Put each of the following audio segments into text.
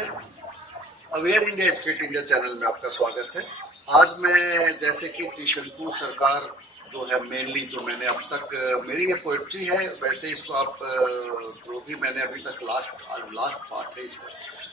नमस्कार। Aware India educate India channel में आपका स्वागत है। आज मैं जैसे कि त्रिशंकु सरकार जो है मेनली जो मैंने अब तक मेरी ये पोइट्री है, वैसे इसको आप जो भी मैंने अभी तक आज लास्ट पार्ट है इसका।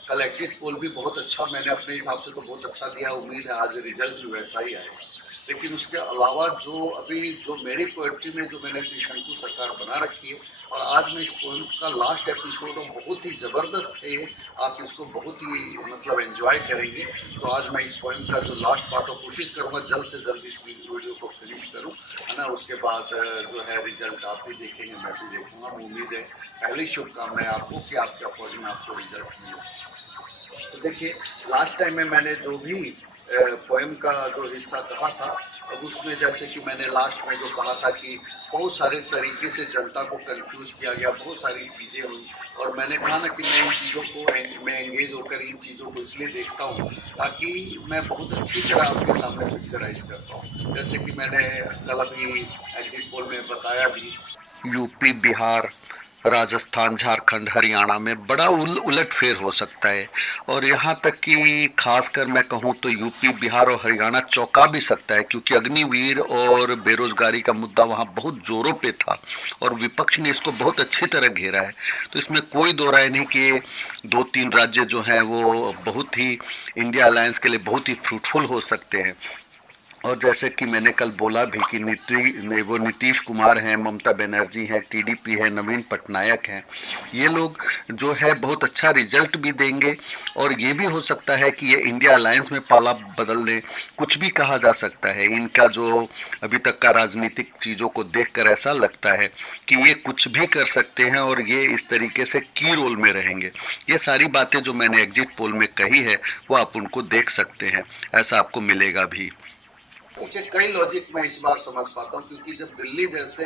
कल एग्जिट पोल भी बहुत अच्छा, मैंने अपने हिसाब से तो बहुत अच्छा दिया, उम्मीद है आज रिजल्ट भी वैसा ही आएगा। लेकिन उसके अलावा जो मेरी पोइट्री में जो मैंने त्रिशंकु सरकार बना रखी है, और आज मैं इस पोएम का लास्ट एपिसोड और बहुत ही ज़बरदस्त है ये, आप इसको बहुत ही मतलब एंजॉय करेंगे। तो आज मैं इस पोएम का जो लास्ट पार्ट और कोशिश करूँगा जल्द से जल्द इस वीडियो को फिनिश करूँ, है ना। उसके बाद जो है रिजल्ट आप भी देखेंगे, मैं भी देखूँगा। उम्मीद है, पहली शुभकामनाएं आपको कि आपके अकॉर्डिंग आपको रिजल्ट मिले। तो देखिए, लास्ट टाइम में मैंने जो भी पोएम का जो हिस्सा कहा था, अब उसमें जैसे कि मैंने लास्ट में जो कहा था कि बहुत सारे तरीके से जनता को कंफ्यूज किया गया, बहुत सारी चीज़ें हुई, और मैंने कहा ना कि मैं इन चीज़ों को मैं एंगेज होकर इन चीज़ों को इसलिए देखता हूँ ताकि मैं बहुत अच्छी तरह आपके सामने पिक्चराइज करता हूँ। जैसे कि मैंने कल अभी एग्जिट पोल में बताया भी, यूपी, बिहार, राजस्थान, झारखंड, हरियाणा में बड़ा उलटफेर हो सकता है, और यहाँ तक कि खासकर मैं कहूँ तो यूपी, बिहार और हरियाणा चौंका भी सकता है, क्योंकि अग्निवीर और बेरोजगारी का मुद्दा वहाँ बहुत जोरों पे था और विपक्ष ने इसको बहुत अच्छी तरह घेरा है। तो इसमें कोई दो राय नहीं कि 2-3 राज्य जो हैं वो बहुत ही इंडिया अलायंस के लिए बहुत ही फ्रूटफुल हो सकते हैं। और जैसे कि मैंने कल बोला भी कि नीतीश कुमार हैं, ममता बनर्जी हैं, टीडीपी है, नवीन पटनायक हैं, ये लोग जो है बहुत अच्छा रिजल्ट भी देंगे। और ये भी हो सकता है कि ये इंडिया अलायंस में पाला बदल दें, कुछ भी कहा जा सकता है। इनका जो अभी तक का राजनीतिक चीज़ों को देखकर ऐसा लगता है कि ये कुछ भी कर सकते हैं और ये इस तरीके से की रोल में रहेंगे। ये सारी बातें जो मैंने एग्जिट पोल में कही है वो आप उनको देख सकते हैं, ऐसा आपको मिलेगा भी। मुझे कई लॉजिक मैं इस बार समझ पाता हूँ, क्योंकि जब दिल्ली जैसे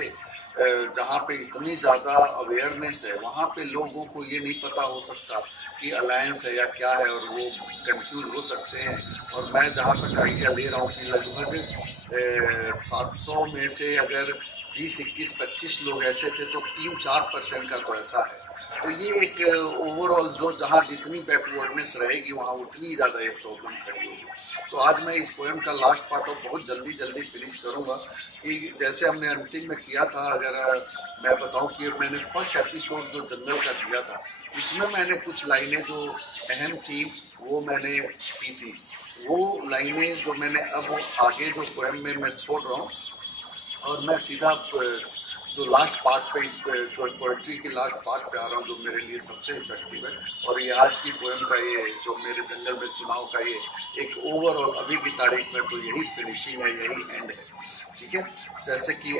जहाँ पे इतनी ज़्यादा अवेयरनेस है, वहाँ पे लोगों को ये नहीं पता हो सकता कि अलायंस है या क्या है, और वो कंफ्यूज हो सकते हैं। और मैं जहाँ तक आइडिया ले रहा हूँ कि लगभग 700 में से अगर 20, 21, 25 लोग ऐसे थे, तो 3-4% का तो ऐसा है। तो ये एक ओवरऑल जो जहाँ जितनी बैकवर्डनेस रहेगी वहाँ उतनी ज़्यादा एक प्रॉब्लम खड़ी होगी। तो आज मैं इस पोएम का लास्ट पार्ट और बहुत जल्दी फिनिश करूँगा कि जैसे हमने अंतिम में किया था। अगर मैं बताऊँ कि मैंने फर्स्ट एपिसोड जो जंगल का दिया था, उसमें मैंने कुछ लाइनें जो अहम थी वो मैंने की थी। वो लाइनें जो मैंने अब आगे जो पोएम में मैं छोड़ रहा हूँ, और मैं सीधा जो लास्ट पार्ट पे जो पोएट्री की लास्ट पार्ट पे आ रहा हूँ, जो मेरे लिए सबसे इफेक्टिव है। और ये आज की पोएम का ये जो मेरे जंगल में चुनाव का ये एक ओवरऑल अभी की तारीख में तो यही फिनिशिंग है, यही एंड है, ठीक है। जैसे कि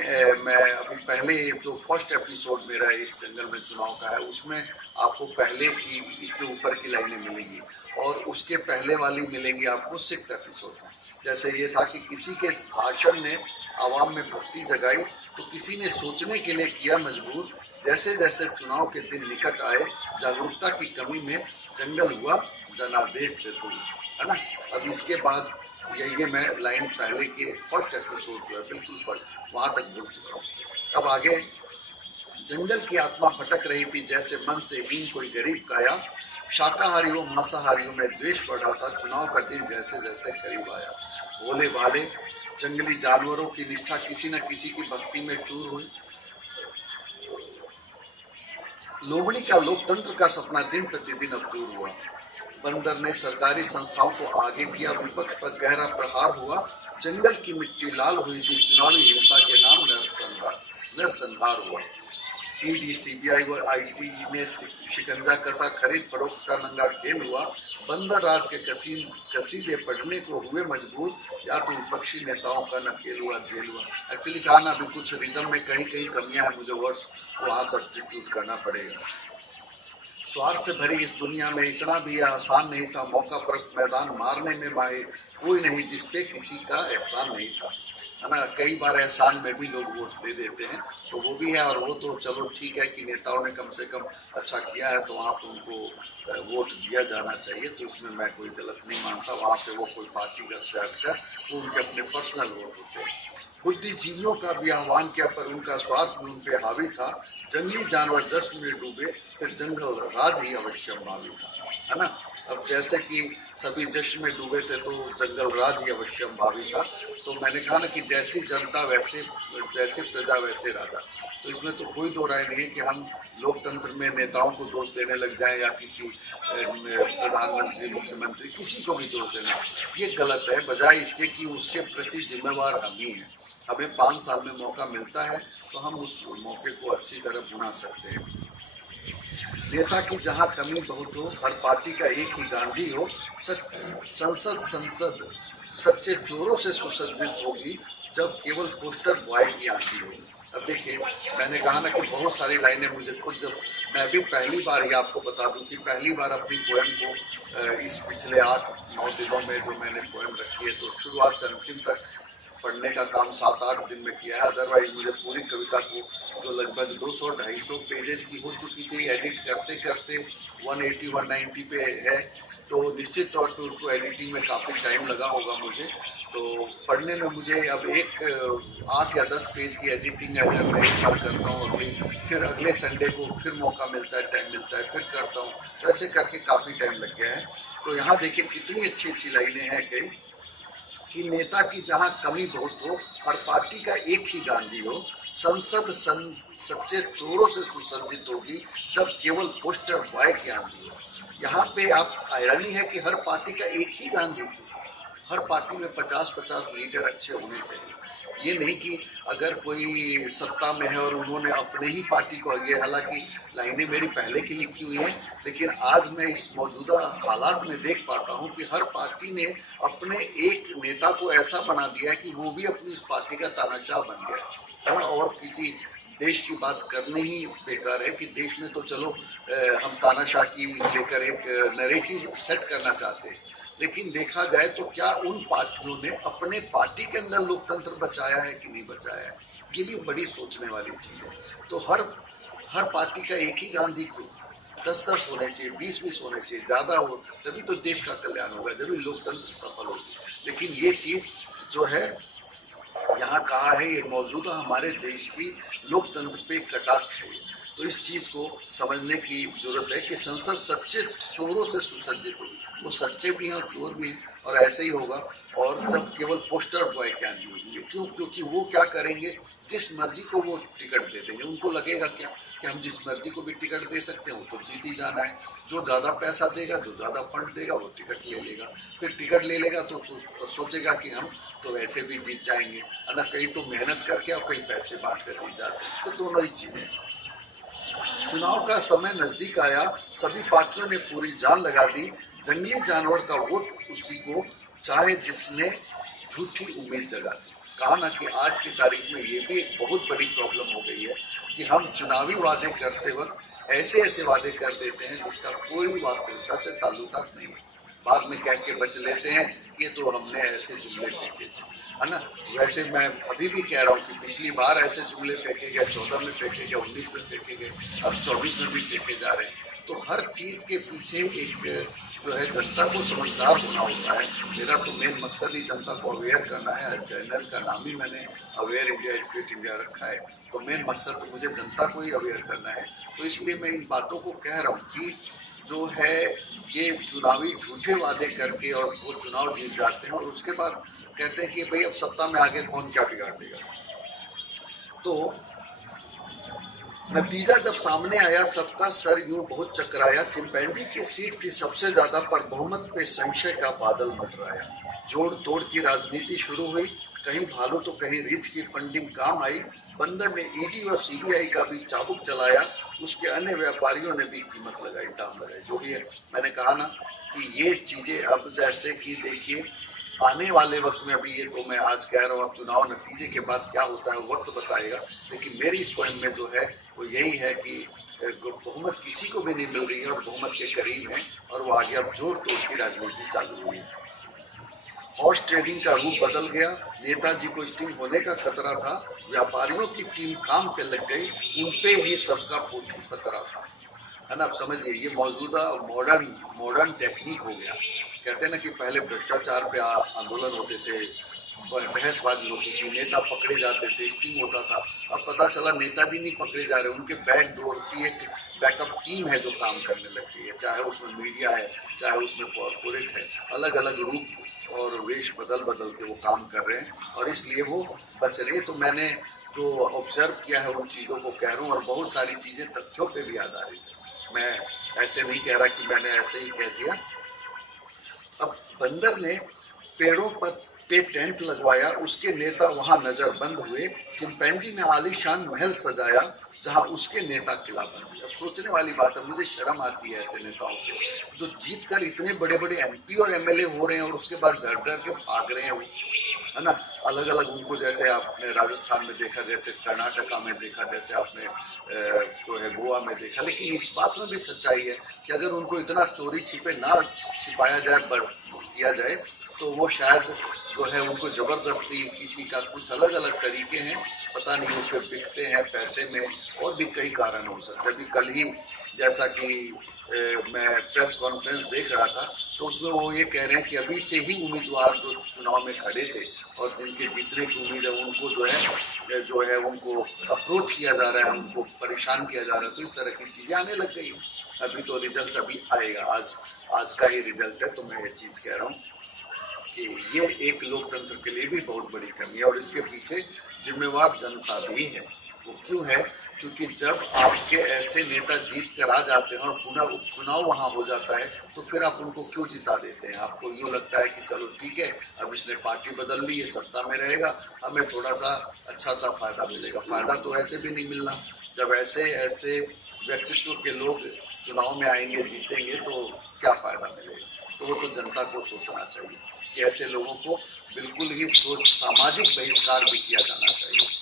मैं अभी पहले जो फर्स्ट एपिसोड मेरा इस जंगल में चुनाव का है, उसमें आपको पहले की इसके ऊपर की लाइनें मिलेंगी, और उसके पहले वाली मिलेंगी आपको 6th एपिसोड में। जैसे ये था कि किसी के भाषण ने आवाम में भक्ति जगाई, तो किसी ने सोचने के लिए किया मजबूर। जैसे जैसे चुनाव के दिन निकट आए, जागरूकता की कमी में जंगल हुआ जनादेश से दूर, है ना। अब इसके बाद ये मैं लाइन पहले के फर्स्ट एपिसोड जो है बिल्कुल फर्स्ट वहाँ तक बोल चुका हूँ। अब आगे, जंगल की आत्मा भटक रही थी जैसे मन से हीन कोई गरीब काया, शाकाहारियों मांसाहारियों में द्वेष बढ़ा था, चुनाव का दिन जैसे जैसे करीब आया। भोले भाले जंगली जानवरों की निष्ठा किसी न किसी की भक्ति में चूर हुई। लोमड़ी का लोकतंत्र का सपना दिन प्रतिदिन अब दूर हुआ। बंदर ने सरकारी संस्थाओं को आगे किया, विपक्ष पर गहरा प्रहार हुआ। जंगल की मिट्टी लाल हुई थी, चुनावी हिंसा के नाम नरसंहार हुआ। ईडी, सीबीआई और आईटी ने शिकंजा कसा, खरीद फरोख्त का नंगा खेल हुआ। बंदर राज के कसीदे पढ़ने को हुए मजबूर, या तो विपक्षी नेताओं का नकेल हुआ, जेल हुआ। एक्चुअली कहा ना, अभी कुछ रिदम में कहीं कहीं कमियां हैं, मुझे वर्ड्स को वहाँ सब्स्टिट्यूट करना पड़ेगा। स्वार्थ से भरी इस दुनिया में इतना भी आसान नहीं था, मौका परस्त मैदान मारने में माहिर कोई नहीं जिसपे किसी का एहसान नहीं था, है ना। कई बार एहसान में भी लोग वोट दे देते हैं, तो वो भी है। और वो तो चलो ठीक है कि नेताओं ने कम से कम अच्छा किया है, तो वहाँ पर उनको वोट दिया जाना चाहिए, तो इसमें मैं कोई गलत नहीं मानता। वहाँ पे वो कोई पार्टीगत से हटकर वो उनके अपने पर्सनल वोट होते हैं। बुद्धिजीवियों का भी आह्वान किया, पर उनका स्वार्थ भी उन पे हावी था। जंगली जानवर जश्न में डूबे, फिर जंगल राज ही अवश्य मावी था, है ना। अब जैसे कि सभी जश्न में डूबे थे तो जंगल राज ही अवश्यम भावी था। तो मैंने कहा ना कि जैसी जनता वैसे, जैसे प्रजा वैसे राजा। तो इसमें तो कोई दो राय नहीं है कि हम लोकतंत्र में नेताओं को दोष देने लग जाएं या किसी प्रधानमंत्री, मुख्यमंत्री, किसी को भी दोष देना, ये गलत है। बजाय इसके कि उसके प्रति जिम्मेवार हम ही हैं। हमें 5 साल में मौका मिलता है तो हम उस मौके को अच्छी तरह बुना सकते हैं। नेता की जहां कमी बहुत हो, हर पार्टी का एक ही गांधी हो, संसद सच्चे चोरों से सुसज्जित होगी जब केवल पोस्टर बॉय की आंधी हो। अब देखिए, मैंने कहा ना कि बहुत सारी लाइनें मुझे खुद, जब मैं भी पहली बार ही आपको बता दूं कि पहली बार अपनी पोएम को इस पिछले 8-9 दिनों में जो मैंने पोएम रखी है, तो शुरुआत से अंतिम तक पढ़ने का काम 7-8 दिन में किया है। अदरवाइज मुझे पूरी कविता को, जो लगभग 200-250 पेजेस की हो चुकी थी, एडिट करते करते 180-190 पे है, तो निश्चित तौर पे उसको एडिटिंग में काफ़ी टाइम लगा होगा मुझे। तो पढ़ने में मुझे अब एक 8 या 10 पेज की एडिटिंग अगर मैं एक बार करता हूँ, फिर अगले संडे को फिर मौका मिलता है, टाइम मिलता है, फिर करता हूँ, तो ऐसे करके काफ़ी टाइम लग गया है। तो यहाँ देखिए कितनी अच्छी अच्छी लाइनें हैं कई, कि नेता की जहां कमी बहुत हो, हर पार्टी का एक ही गांधी हो, संसद सच्चे चोरों से सुसज्जित होगी जब केवल पोस्टर बॉय की आंधी हो। यहाँ पे आप आयरनी है कि हर पार्टी का एक ही गांधी हो। हर पार्टी में 50-50 लीडर अच्छे होने चाहिए। ये नहीं कि अगर कोई सत्ता में है और उन्होंने अपने ही पार्टी को, ये हालांकि लाइनें मेरी पहले की लिखी हुई हैं, लेकिन आज मैं इस मौजूदा हालात में देख पाता हूं कि हर पार्टी ने अपने एक नेता को ऐसा बना दिया है कि वो भी अपनी उस पार्टी का तानाशाह बन गया है ना। और किसी देश की बात करने ही बेकार है कि देश में तो चलो हम तानाशाह की लेकर एक नैरेटिव सेट करना चाहते हैं, लेकिन देखा जाए तो क्या उन पार्टियों ने अपने पार्टी के अंदर लोकतंत्र बचाया है कि नहीं बचाया है, ये भी बड़ी सोचने वाली चीज़ है। तो हर पार्टी का एक ही गांधी क्यों, 10-10 होने चाहिए, 20-20 होने चाहिए, ज़्यादा हो, तभी तो देश का कल्याण होगा, जब लोकतंत्र सफल होगी। लेकिन ये चीज़ जो है यहाँ कहा है, ये मौजूदा हमारे देश की लोकतंत्र पे कटाक्ष है। तो इस चीज़ को समझने की जरूरत है कि संसद सच्चे चोरों से सुसज्जित होगी। वो सच्चे भी हैं और चोर भी हैं, और ऐसे ही होगा। और जब केवल पोस्टर बॉय क्या होंगे, क्यों? क्योंकि वो क्या करेंगे, जिस मर्जी को वो टिकट दे देंगे। उनको लगेगा क्या कि हम जिस मर्जी को भी टिकट दे सकते हैं, वो तो जीत ही जाना है। जो ज़्यादा पैसा देगा, जो ज़्यादा फंड देगा, वो टिकट ले लेगा। फिर टिकट ले लेगा तो सोचेगा कि हम तो वैसे भी जीत जाएंगे, है ना। कहीं तो मेहनत करके और कहीं पैसे बांट कर जीत जाते हैं, तो दोनों ही चीज़ें। चुनाव का समय नजदीक आया, सभी पार्टियों ने पूरी जान लगा दी, जंगली जानवर का वोट उसी को चाहे जिसने झूठी उम्मीद जगा दी। कहा ना कि आज की तारीख में ये भी एक बहुत बड़ी प्रॉब्लम हो गई है कि हम चुनावी वादे करते वक्त ऐसे ऐसे वादे कर देते हैं जिसका कोई वास्तविकता से ताल्लुकात नहीं है। बाद में कह के बच लेते हैं कि तो हमने ऐसे जुमले फेंके थे, है ना। वैसे मैं अभी भी कह रहा हूँ कि पिछली बार ऐसे जुमले फेंके गए, 14 में फेंके गए, 19 में फेंके गए, अब 24 में भी फेंके जा रहे हैं। तो हर चीज़ के पीछे एक जो है जनता को समझदार होना होता है। मेरा तो मेन मकसद ही जनता को अवेयर करना है। चैनल का नाम ही मैंने अवेयर इंडिया, एजुकेट इंडिया रखा है। तो मेन मकसद तो मुझे जनता को ही अवेयर करना है। तो इसलिए मैं इन बातों को कह रहा हूँ कि जो है ये चुनावी झूठे वादे करके और वो चुनाव जीत जाते हैं और उसके बाद कहते हैं कि भाई अब सत्ता में आगे कौन क्या बिगाड़ देगा। तो नतीजा जब सामने आया, सबका सर यूं बहुत चकराया। चिंपैंजी की सीट थी सबसे ज्यादा, पर बहुमत पे संशय का बादल मंडराया। जोड़ तोड़ की राजनीति शुरू हुई, कहीं भालू तो कहीं रीछ की फंडिंग काम आई। बंदर ने ईडी व सीबीआई का भी चाबुक चलाया, उसके अन्य व्यापारियों ने भी कीमत लगाई, दाम लगाई। जो भी है, मैंने कहा ना कि ये चीजें अब जैसे कि देखिए आने वाले वक्त में, अभी ये तो मैं आज कह रहा हूँ, अब चुनाव नतीजे के बाद क्या होता है वक्त बताएगा। लेकिन मेरी इस पॉइंट में जो है वो यही है कि बहुमत किसी को भी नहीं मिल रही है और बहुमत के करीब है, और वो आगे अब जोड़ तोड़ की राजनीति चालू हुई है। हॉर्स ट्रेडिंग का रूप बदल गया, नेताजी को स्टिंग होने का खतरा था। व्यापारियों की टीम काम पे लग गई, उनपे ही सबका पोथी पतरा था, है ना। आप समझिए, ये मौजूदा मॉडर्न टेक्निक हो गया। कहते हैं ना कि पहले भ्रष्टाचार पे आंदोलन होते थे, बहसबाजी होती थी, नेता पकड़े जाते थे, स्टिंग होता था। अब पता चला नेता भी नहीं पकड़े जा रहे, उनके बैक डोर की एक बैकअप टीम है जो काम करने लग गई है, चाहे उसमें मीडिया है, चाहे उसमें कॉरपोरेट है, अलग अलग रूप और वेश बदल बदल के वो काम कर रहे हैं और इसलिए वो बच रहे हैं। तो मैंने जो ऑब्जर्व किया है उन चीज़ों को कह रहा हूँ और बहुत सारी चीज़ें तथ्यों पे भी आधारित है, मैं ऐसे नहीं कह रहा कि मैंने ऐसे ही कह दिया। अब बंदर ने पेड़ों पर पे टेंट लगवाया, उसके नेता वहां नजरबंद हुए। चिंपैंजी ने आलीशान महल सजाया, जहां उसके नेता किला बन गए। अब सोचने वाली बात है, मुझे शर्म आती है ऐसे नेताओं को जो जीत कर इतने बड़े बड़े एमपी और एमएलए हो रहे हैं और उसके बाद डर डर के भाग रहे हैं वो, है ना। अलग अलग उनको, जैसे आपने राजस्थान में देखा, जैसे कर्नाटका में देखा, जैसे आपने जो है गोवा में देखा। लेकिन इस बात में भी सच्चाई है कि अगर उनको इतना चोरी छिपे ना छिपाया जाए, किया जाए, तो वो शायद जो है उनको जबरदस्ती, किसी का कुछ अलग अलग तरीके हैं, पता नहीं वो फिर बिकते हैं पैसे में, और भी कई कारण हो सकते हैं। अभी कल ही जैसा कि मैं प्रेस कॉन्फ्रेंस देख रहा था, तो उसमें वो ये कह रहे हैं कि अभी से ही उम्मीदवार जो चुनाव में खड़े थे और जिनके जीतने की उम्मीद है, उनको जो है उनको अप्रोच किया जा रहा है, उनको परेशान किया जा रहा है। तो इस तरह की चीज़ें आने लग गई। अभी तो रिजल्ट अभी आएगा, आज का ही रिजल्ट है। तो मैं ये चीज़ कह रहा हूँ कि ये एक लोकतंत्र के लिए भी बहुत बड़ी कमी है और इसके पीछे जिम्मेवार जनता भी है। वो क्यों है? क्योंकि जब आपके ऐसे नेता जीत कर आ जाते हैं और पुनः उपचुनाव वहां हो जाता है, तो फिर आप उनको क्यों जिता देते हैं? आपको यूँ लगता है कि चलो ठीक है, अब इसने पार्टी बदल ली है, सत्ता में रहेगा, हमें थोड़ा सा अच्छा सा फायदा मिलेगा। फायदा तो ऐसे भी नहीं मिलना। जब ऐसे ऐसे व्यक्तित्व के लोग चुनाव में आएंगे, जीतेंगे, तो क्या फायदा मिलेगा? तो वो तो जनता को सोचना चाहिए कि ऐसे लोगों को बिल्कुल ही सामाजिक बहिष्कार भी किया जाना चाहिए।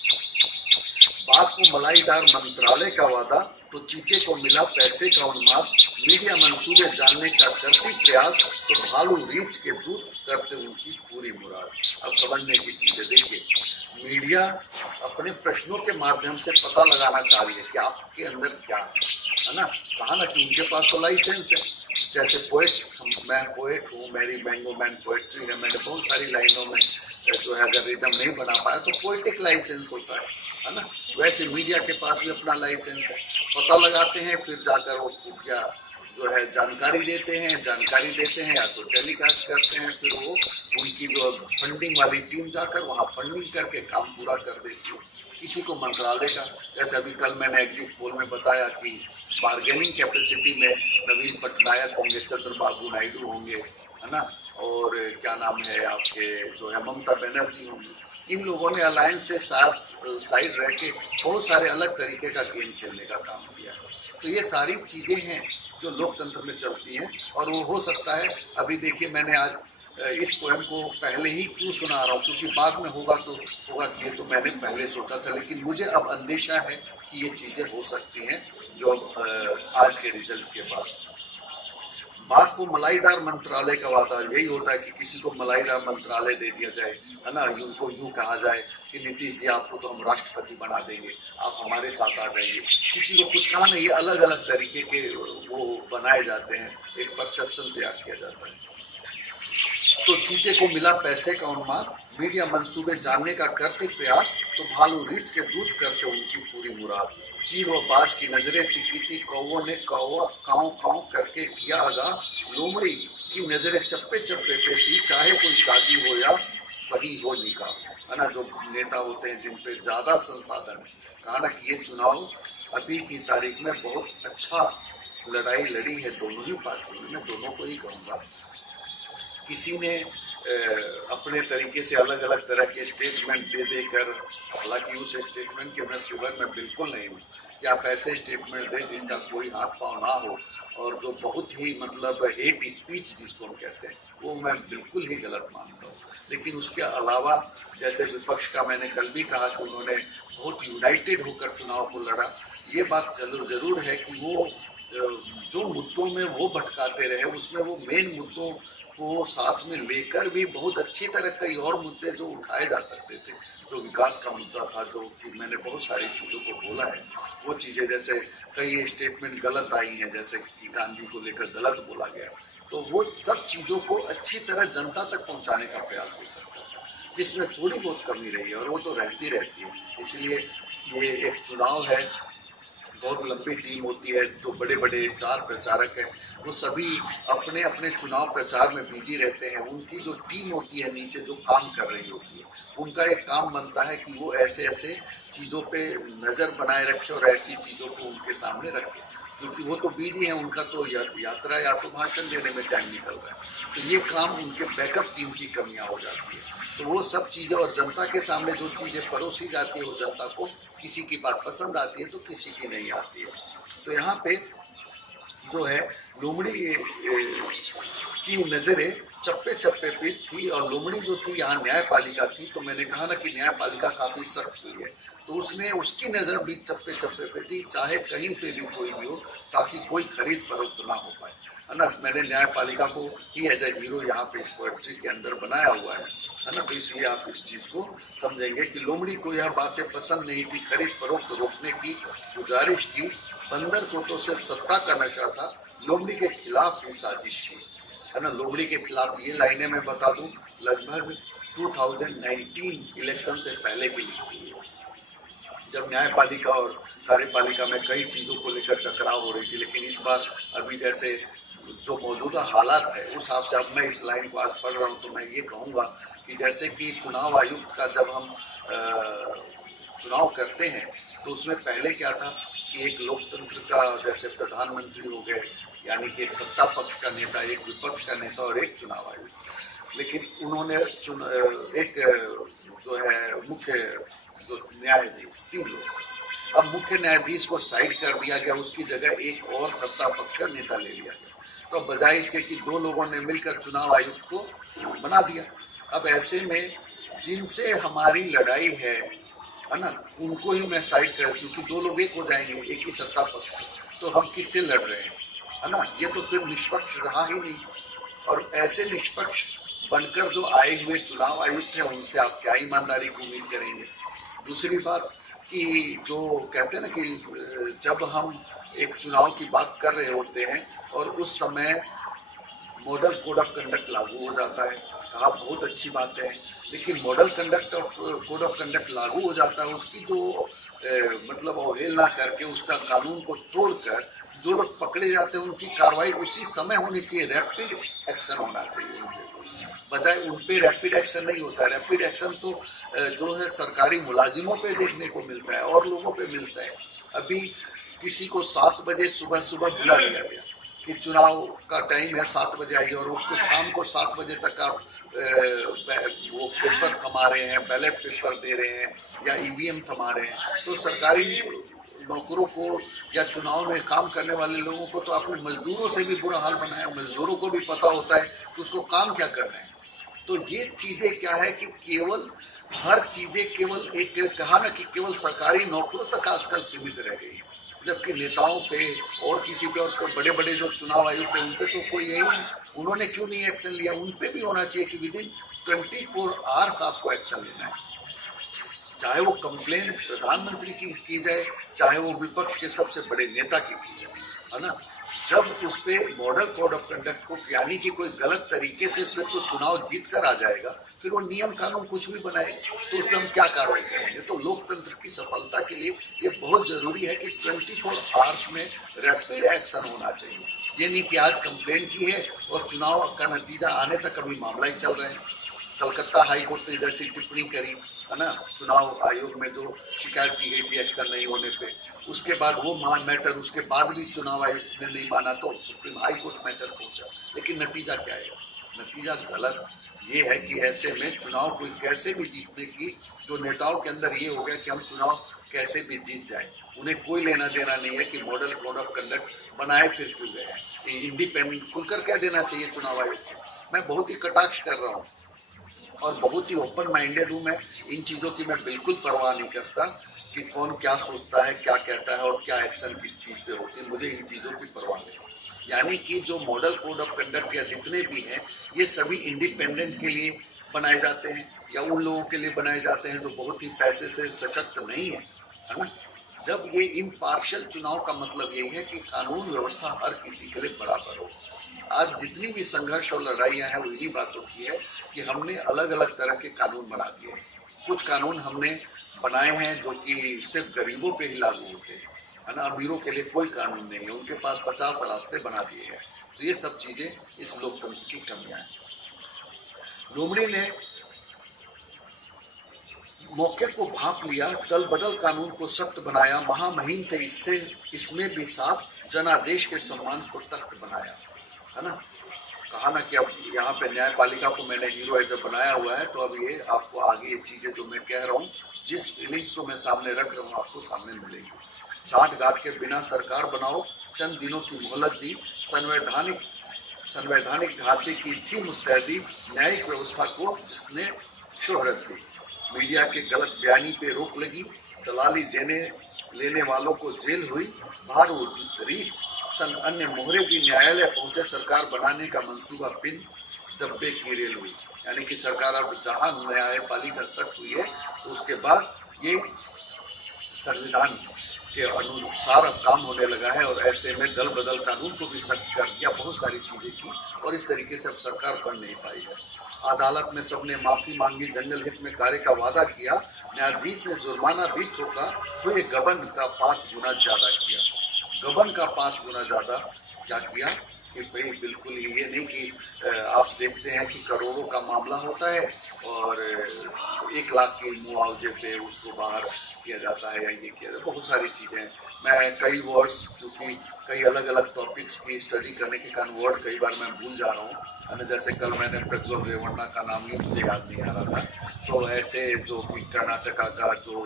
बाप को मलाईदार मंत्रालय का वादा, तो चीते को मिला पैसे का उन्माद। मीडिया मंसूबे जानने का करती प्रयास, तो भालू रीछ के दूत करते उनकी पूरी मुराद। अब समझने की चीज है, देखिए, मीडिया अपने प्रश्नों के माध्यम से पता लगाना चाह रही है कि आपके अंदर क्या है ना। कहा ना कि उनके पास तो लाइसेंस है। जैसे पोएट, मैं पोएट हूँ, मेरी मैंगो मैन पोएट्री है, मैंने बहुत सारी लाइनों में जो है अगर रिदम नहीं बना पाया तो पोएटिक लाइसेंस होता है ना। वैसे मीडिया के पास भी अपना लाइसेंस है, पता लगाते हैं, फिर जाकर वो खुफिया जो है जानकारी देते हैं या तो टेलीकास्ट करते हैं, फिर वो उनकी जो फंडिंग वाली टीम जाकर वहाँ फंडिंग करके काम पूरा कर देती है। किसी को मंत्रालय का, जैसे अभी कल मैंने एग्जिट पोल में बताया कि बार्गेनिंग कैपेसिटी में नवीन पटनायक होंगे, चंद्रबाबू नायडू होंगे, है ना, और क्या नाम है आपके जो है ममता बनर्जी होंगी। इन लोगों ने अलायंस से साथ साइड रह के बहुत सारे अलग तरीके का गेम खेलने का काम किया। तो ये सारी चीज़ें हैं जो लोकतंत्र में चलती हैं और वो हो सकता है। अभी देखिए, मैंने आज इस पोएम को पहले ही क्यों सुना रहा हूँ, क्योंकि बाद में होगा तो होगा कि ये तो मैंने पहले सोचा था, लेकिन मुझे अब अंदेशा है कि ये चीज़ें हो सकती हैं जो आज के रिजल्ट के बाद। बाघ को मलाईदार मंत्रालय का वादा यही होता है कि किसी को मलाईदार मंत्रालय दे दिया जाए, है ना। उनको यूँ कहा जाए कि नीतीश जी, आपको तो हम राष्ट्रपति बना देंगे, आप हमारे साथ आ जाइए। किसी को कुछ कहा नहीं, ये अलग अलग तरीके के वो बनाए जाते हैं, एक परसेप्शन तैयार किया जाता है। तो चीते को मिला पैसे का उन्माद, मीडिया मंसूबे जानने का करते प्रयास, तो भालू रीछ के दूत करते उनकी पूरी मुराद। चील व बाज की नजरें टिकी थी, कौवों ने कौवा काँव काँव करके किया आगा। लोमड़ी की नजरें चप्पे चप्पे पे थी, चाहे कोई शादी हो या वही हो निकाह, है ना। जो नेता होते हैं जिन पे ज्यादा संसाधन है, कहा ना कि ये चुनाव अभी की तारीख में बहुत अच्छा लड़ाई लड़ी है दोनों ही पार्टियों में। मैं दोनों को ही कहूँगा, किसी ने अपने तरीके से अलग अलग तरह के स्टेटमेंट दे देकर, हालांकि उस स्टेटमेंट के मैं फेवर में बिल्कुल नहीं हूँ कि आप ऐसे स्टेटमेंट दें जिसका कोई हाथ पांव ना हो और जो बहुत ही मतलब हेट स्पीच जिसको हम कहते हैं, वो मैं बिल्कुल ही गलत मानता हूँ। लेकिन उसके अलावा जैसे विपक्ष का मैंने कल भी कहा कि उन्होंने बहुत यूनाइटेड होकर चुनाव को लड़ा। ये बात चलो जरूर है कि वो जो मुद्दों में वो भटकाते रहे, उसमें वो मेन मुद्दों को साथ में लेकर भी बहुत अच्छी तरह कई और मुद्दे जो उठाए जा सकते थे, जो विकास का मुद्दा था, जो कि मैंने बहुत सारी चीज़ों को बोला है, वो चीज़ें जैसे कई स्टेटमेंट गलत आई हैं, जैसे कि गांधी को लेकर गलत बोला गया, तो वो सब चीज़ों को अच्छी तरह जनता तक पहुंचाने का प्रयास हो सकता था। जिसमें थोड़ी बहुत कमी रही है, और वो तो रहती रहती है। इसलिए ये एक चुनाव है, बहुत लंबी टीम होती है, जो बड़े बड़े स्टार प्रचारक हैं वो सभी अपने अपने चुनाव प्रचार में बिजी रहते हैं। उनकी जो टीम होती है नीचे जो काम कर रही होती है, उनका एक काम बनता है कि वो ऐसे ऐसे चीज़ों पे नज़र बनाए रखे और ऐसी चीज़ों को उनके सामने रखे, क्योंकि वो तो बिजी हैं, उनका तो यात्रा या तो भाषण देने में टाइम निकल रहा है। तो ये काम उनके बैकअप टीम की कमियां हो जाती है। तो वो सब चीज़ें, और जनता के सामने जो चीज़ें परोसी जाती है वो जनता को किसी की बात पसंद आती है तो किसी की नहीं आती है। तो यहाँ पे जो है लोमड़ी की नज़रें चप्पे चप्पे पे थी, और लोमड़ी जो थी यहाँ न्यायपालिका थी। तो मैंने कहा ना कि न्यायपालिका काफ़ी सख्त हुई है, तो उसने उसकी नज़र भी चप्पे चप्पे पे थी, चाहे कहीं पे भी कोई भी हो, ताकि कोई खरीद फरोख्त ना हो पाए, है ना। मैंने न्यायपालिका को ही एज ए हीरो यहाँ पे इस पोएट्री के अंदर बनाया हुआ है ना। तो इसलिए आप इस चीज़ को समझेंगे कि लोमड़ी को यह बातें पसंद नहीं थी, खरीद फरोख्त रोकने की गुजारिश की, बंदर को तो सिर्फ सत्ता का नशा था, लोमड़ी के खिलाफ ही साजिश की, है ना। लोमड़ी के खिलाफ ये लाइनें मैं बता दूं, लगभग 2019 इलेक्शन से पहले की लिखी है, जब न्यायपालिका और कार्यपालिका में कई चीज़ों को लेकर टकराव हो रही थी। लेकिन इस बार अभी जैसे जो मौजूदा हालात है उस हिसाब से अब मैं इस लाइन को आज पढ़ रहा हूँ, तो मैं ये कहूँगा कि जैसे कि चुनाव आयुक्त का जब हम चुनाव करते हैं तो उसमें पहले क्या था कि एक लोकतंत्र का जैसे प्रधानमंत्री हो गए, यानी कि एक सत्ता पक्ष का नेता, एक विपक्ष का नेता और एक चुनाव आयुक्त। लेकिन उन्होंने एक जो है मुख्य जो न्यायाधीश, 3 लोग, अब मुख्य न्यायाधीश को साइड कर दिया गया, उसकी जगह एक और सत्ता पक्ष का नेता ले लिया गया। तो बजाय इसके कि 2 लोगों ने मिलकर चुनाव आयुक्त को बना दिया, अब ऐसे में जिनसे हमारी लड़ाई है ना, उनको ही मैं साइड कर, क्योंकि 2 लोग एक हो जाएंगे, एक ही सत्ता पक्ष, तो हम किससे लड़ रहे हैं, है ना। ये तो फिर निष्पक्ष रहा ही नहीं। और ऐसे निष्पक्ष बनकर जो आए हुए चुनाव आयुक्त हैं, उनसे आप क्या ईमानदारी की उम्मीद करेंगे। दूसरी बात कि जो कहते हैं ना कि जब हम एक चुनाव की बात कर रहे होते हैं और उस समय मॉडल कोड ऑफ कंडक्ट लागू हो जाता है, कहा बहुत अच्छी बात है, लेकिन मॉडल कोड ऑफ कंडक्ट लागू हो जाता है, उसकी जो मतलब अवहेलना करके उसका कानून को तोड़कर जो लोग पकड़े जाते हैं उनकी कार्रवाई उसी समय होनी चाहिए, रैपिड एक्शन होना चाहिए उनके, बजाय उन पे रैपिड एक्शन नहीं होता है। रैपिड एक्शन तो जो है सरकारी मुलाजिमों पे देखने को मिलता है और लोगों पे मिलता है। अभी किसी को 7 बजे सुबह सुबह बुला लिया गया कि चुनाव का टाइम है, 7 बजे आइए, और उसको शाम को 7 बजे तक आप वो पेपर थमा रहे हैं, बैलेट पेपर दे रहे हैं या ईवीएम थमा रहे हैं। तो सरकारी नौकरों को या चुनाव में काम करने वाले लोगों को तो अपने मजदूरों से भी बुरा हाल बनाया, मजदूरों को भी पता होता है कि उसको काम क्या करना है। तो ये चीज़ें क्या है कि केवल हर चीज़ें केवल एक कहा ना कि केवल सरकारी नौकरों तक आजकल सीमित रह गई है, जबकि नेताओं पे और किसी पे, और बड़े बड़े जो चुनाव आयुक्त हैं उन पे तो कोई यही नहीं, उन्होंने क्यों नहीं एक्शन लिया। उन पे भी होना चाहिए कि विदिन 24 आवर्स आपको एक्शन लेना है, चाहे वो कंप्लेन प्रधानमंत्री की जाए, चाहे वो विपक्ष के सबसे बड़े नेता की जाए, है ना। जब उस पर मॉडल कोड ऑफ कंडक्ट को, यानी कि कोई गलत तरीके से फिर तो चुनाव जीत कर आ जाएगा, फिर वो नियम कानून कुछ भी बनाएगा तो उसमें हम क्या कार्रवाई करेंगे। तो लोकतंत्र की सफलता के लिए ये बहुत जरूरी है कि 24 आवर्स में रैपिड एक्शन होना चाहिए। ये नहीं कि आज कंप्लेन की है और चुनाव का नतीजा आने तक अभी मामला ही चल रहा है। कलकत्ता हाई कोर्ट ने जैसी टिप्पणी करी, है ना, चुनाव आयोग में जो शिकायत की गई थी एक्शन नहीं होने पे, उसके बाद वो मैटर, उसके बाद भी चुनाव आयोग ने नहीं माना तो सुप्रीम हाई कोर्ट मैटर पहुंचा। लेकिन नतीजा क्या है, नतीजा गलत ये है कि ऐसे में चुनाव को कैसे भी जीतने की जो नेताओं के अंदर ये हो गया कि हम चुनाव कैसे भी जीत जाए, उन्हें कोई लेना देना नहीं है कि मॉडल कोड ऑफ कंडक्ट बनाए फिर क्यों गए। इंडिपेंडेंट खुलकर कह देना चाहिए चुनाव आयोग को। मैं बहुत ही कटाक्ष कर रहा हूँ और बहुत ही ओपन माइंडेड हूँ। मैं इन चीज़ों की मैं बिल्कुल परवाह नहीं करता कि कौन क्या सोचता है, क्या कहता है और क्या एक्शन किस चीज़ पे होती है, मुझे इन चीज़ों की परवाह नहीं। यानी कि जो मॉडल कोड ऑफ कंडक्ट या जितने भी हैं ये सभी इंडिपेंडेंट के लिए बनाए जाते हैं या उन लोगों के लिए बनाए जाते हैं जो बहुत ही पैसे से सशक्त नहीं है ना। जब ये इम्पार्शियल चुनाव का मतलब यही है कि कानून व्यवस्था हर किसी के लिए बराबर हो, आज जितनी भी संघर्ष और लड़ाइयाँ हैं वो इन्हीं बातों की है कि हमने अलग अलग तरह के कानून बना दिए। कुछ कानून हमने बनाए हैं जो कि सिर्फ गरीबों पे ही लागू होते हैं, है ना, अमीरों के लिए कोई कानून नहीं है, उनके पास 50 रास्ते बना दिए हैं। तो ये सब चीजें इस लोकतंत्र की कमियां हैं। लोमड़ी ने मौके को भांप लिया, दल बदल कानून को सख्त बनाया, महामहिम थे इसमें भी साथ, जनादेश के सम्मान को तख्त बनाया, है ना। कहा ना कि अब यहाँ पे न्यायपालिका को मैंने हीरोइज्म बनाया हुआ है, तो अब ये आपको आगे ये चीजें जो मैं कह रहा हूँ, जिस फीलिंग्स को मैं सामने रख रहा हूँ, आपको सामने मिलेगी। 60 गांठ के बिना सरकार बनाओ, चंद दिनों की मोहलत दी, संवैधानिक ढांचे की थी मुस्तैदी, न्यायिक व्यवस्था को जिसने शोहरत दी। मीडिया के गलत बयानी पे रोक लगी, दलाली देने लेने वालों को जेल हुई, भार रीच संग अन्य मोहरे भी न्यायालय पहुंचे, सरकार बनाने का मंसूबा बिन दब्बे की रेल हुई। यानी कि सरकार अब जहां न्यायपालिका सख्त हुई है, तो उसके बाद ये संविधान के अनुसार अब काम होने लगा है, और ऐसे में दल बदल कानून को भी सख्त कर दिया, बहुत सारी चीजें की, और इस तरीके से अब सरकार बन नहीं पाई है। अदालत में सबने माफी मांगी, जंगल हित में कार्य का वादा किया, न्यायाधीश ने जुर्माना भी ठोका, हुए गबन का 5 गुना ज्यादा किया। गबन का 5 गुना ज्यादा क्या किया कि भाई बिल्कुल ये नहीं कि आप देखते हैं कि करोड़ों का मामला होता है और 1 लाख के मुआवजे पे उसको बाहर किया जाता है, या ये किया जाता है। बहुत सारी चीज़ें हैं। मैं कई वर्ड्स, क्योंकि कई अलग अलग टॉपिक्स की स्टडी करने के कारण वर्ड कई बार मैं भूल जा रहा हूँ। जैसे कल मैंने प्रज्वल रेवन्ना का नाम ही मुझे याद नहीं आ रहा था। तो ऐसे जो कि कर्नाटका का जो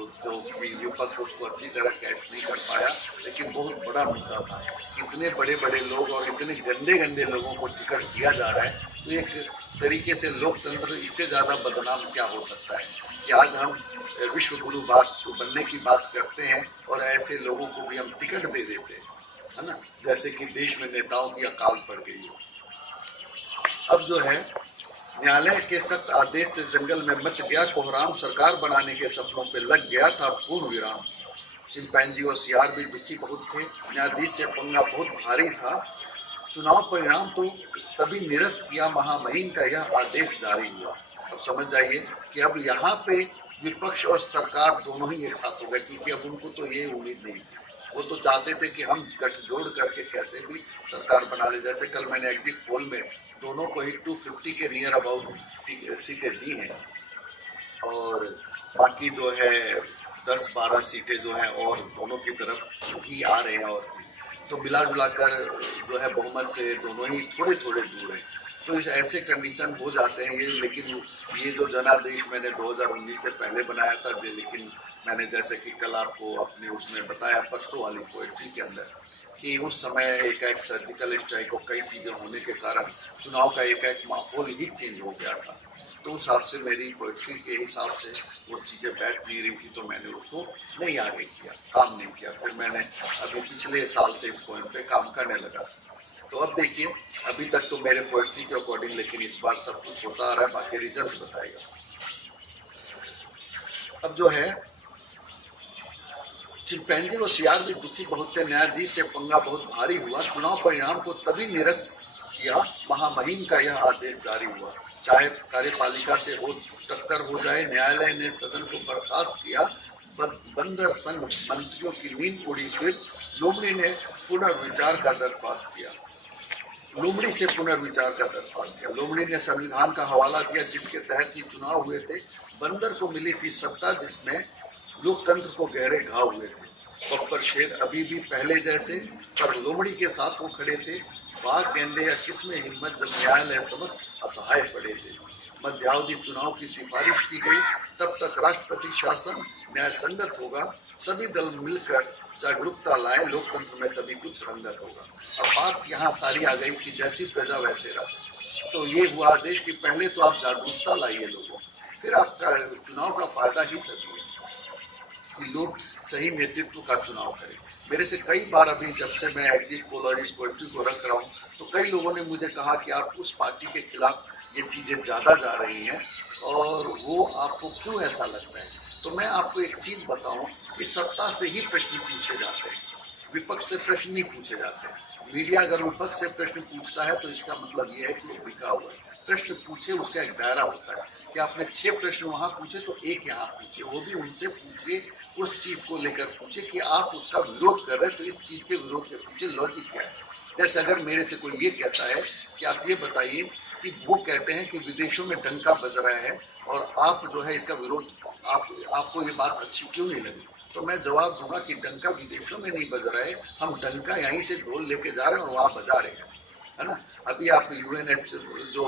विपक्ष उसको अच्छी तरह कैच नहीं कर पाया, लेकिन बहुत बड़ा मुद्दा था। इतने बड़े बड़े लोग और इतने गंदे गंदे लोगों को टिकट दिया जा रहा है, तो एक तरीके से लोकतंत्र इससे ज़्यादा बदनाम क्या हो सकता है कि आज हम विश्व गुरु बनने की बात करते हैं और ऐसे लोगों को भी हम टिकट दे देते हैं, है ना, जैसे कि देश में नेताओं की अकाल पड़ गई हो। अब जो है न्यायालय के सख्त आदेश से जंगल में मच गया कोहराम, सरकार बनाने के सपनों पे लग गया था पूर्ण विराम। चिंपैंजी और सियार भी दुखी बहुत थे, न्यायाधीश से पंगा बहुत भारी था, चुनाव परिणाम तो तभी निरस्त किया, महामहिम का यह आदेश जारी हुआ। अब समझ जाइए कि अब यहाँ पे विपक्ष और सरकार दोनों ही एक साथ हो गए, क्योंकि अब उनको तो ये उम्मीद नहीं थी। वो तो चाहते थे कि हम गठजोड़ करके कैसे भी सरकार बना ले। जैसे कल मैंने एग्जिट पोल में दोनों को ही 250 के नियर अबाउट सीटें दी हैं, और बाकी जो है 10-12 सीटें जो हैं और दोनों की तरफ ही आ रहे हैं, और तो मिला जुला कर जो है बहुमत से दोनों ही थोड़े थोड़े दूर हैं। तो इस ऐसे कंडीशन हो जाते हैं ये। लेकिन ये जो जनादेश मैंने 2019 से पहले बनाया था, लेकिन मैंने जैसे कि कल आपको अपने उसमें बताया परसों वाली पोएट्री के अंदर, कि उस समय एक सर्जिकल स्ट्राइक और कई चीज़ें होने के कारण चुनाव का एक माहौल ही चेंज हो गया था। तो उस हिसाब से मेरी पोएट्री के हिसाब से वो चीज़ें बैठ नहीं रही थी, तो मैंने उसको नहीं आगे किया, काम नहीं किया। फिर मैंने अभी पिछले साल से इस पॉइंट पे काम करने लगा। तो अब देखिए, अभी तक तो मेरे पोएट्री के अकॉर्डिंग, लेकिन इस बार सब कुछ होता आ रहा है, बाकी रिजल्ट बताएगा। अब जो है चिंपैंजी व सियार भी दुखी बहुत थे, न्यायाधीश से पंगा बहुत भारी हुआ, चुनाव परिणाम को तभी निरस्त किया, महामहिम का यह आदेश जारी हुआ। चाहे कार्यपालिका से हो टक्कर हो जाए, न्यायालय ने सदन को बर्खास्त किया, बंदर संघ मंत्रियों की नींद उड़ी, फिर लोमड़ी ने पुनर्विचार का दरख्वास्त किया। लोमड़ी से पुनर्विचार का दरख्वास्त किया। लोमड़ी ने संविधान का हवाला दिया जिसके तहत ये चुनाव हुए थे। बंदर को मिली थी सत्ता जिसमें लोकतंत्र को गहरे घाव हुए थे। बब्बर शेर अभी भी पहले जैसे, पर लोमड़ी के साथ वो खड़े थे। बाघ गेंडे या किसमें हिम्मत जब न्यायालय समझ असहाय पड़े थे। मध्यावधि चुनाव की सिफारिश की गई, तब तक राष्ट्रपति शासन न्याय संगत होगा, सभी दल मिलकर जागरूकता लाए, लोकतंत्र में तभी कुछ रंगत होगा। अब बात यहाँ सारी आ गई कि जैसी प्रजा वैसे राजा। तो ये हुआ आदेश कि पहले तो आप जागरूकता लाइए लोगों, फिर आपका चुनाव का फायदा ही तभी है कि लोग सही नेतृत्व का चुनाव करें। मेरे से कई बार अभी जब से मैं एग्जिट पोल और इस पोएट्री को रख रहा हूँ, तो कई लोगों ने मुझे कहा कि आप उस पार्टी के खिलाफ ये चीज़ें ज़्यादा जा रही हैं, और वो आपको क्यों ऐसा लगता है। तो मैं आपको एक चीज़ बताऊं कि सत्ता से ही प्रश्न पूछे जाते हैं, विपक्ष से प्रश्न नहीं पूछे जाते हैं। मीडिया अगर विपक्ष से प्रश्न पूछता है तो इसका मतलब ये है कि वो बिका हुआ है। प्रश्न पूछे, उसका एक दायरा होता है कि आपने 6 प्रश्न वहां पूछे तो एक यहाँ पूछे, वो भी उनसे पूछिए, उस चीज को लेकर पूछे कि आप उसका विरोध कर रहे हैं तो इस चीज के विरोध के पीछे लॉजिक क्या है। जैसे अगर मेरे से कोई ये कहता है कि आप ये बताइए कि वो कहते हैं कि विदेशों में डंका बज रहा है और आप जो है इसका विरोध, आपको ये बात अच्छी क्यों नहीं लगी, तो मैं जवाब दूंगा कि डंका विदेशों में नहीं बज रहा है, हम डंका यहीं से ढोल लेके जा रहे हैं और वहां बजा रहे हैं, है ना। अभी आप यूएनएच जो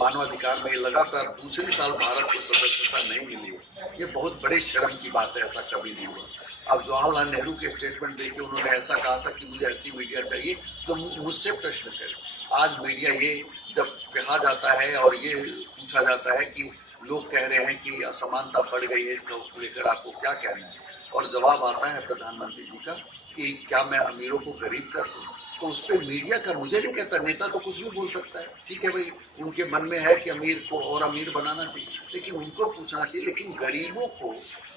मानवाधिकार में लगातार दूसरे साल भारत को सदस्यता नहीं मिली है, ये बहुत बड़े शर्म की बात है, ऐसा कभी नहीं हुआ। अब जवाहरलाल नेहरू के स्टेटमेंट देके उन्होंने ऐसा कहा था कि मुझे ऐसी मीडिया चाहिए जो मुझसे प्रश्न करे। आज मीडिया ये जब कहा जाता है और ये पूछा जाता है कि लोग कह रहे हैं कि असमानता बढ़ गई है, इसका लेकर आपको क्या कहना है, और जवाब आता है प्रधानमंत्री जी का कि क्या मैं अमीरों को गरीब कर दूं, तो उस पर मीडिया का, मुझे नहीं कहता, नेता तो कुछ भी बोल सकता है, ठीक है भाई, उनके मन में है कि अमीर को और अमीर बनाना चाहिए, लेकिन उनको पूछना चाहिए लेकिन गरीबों को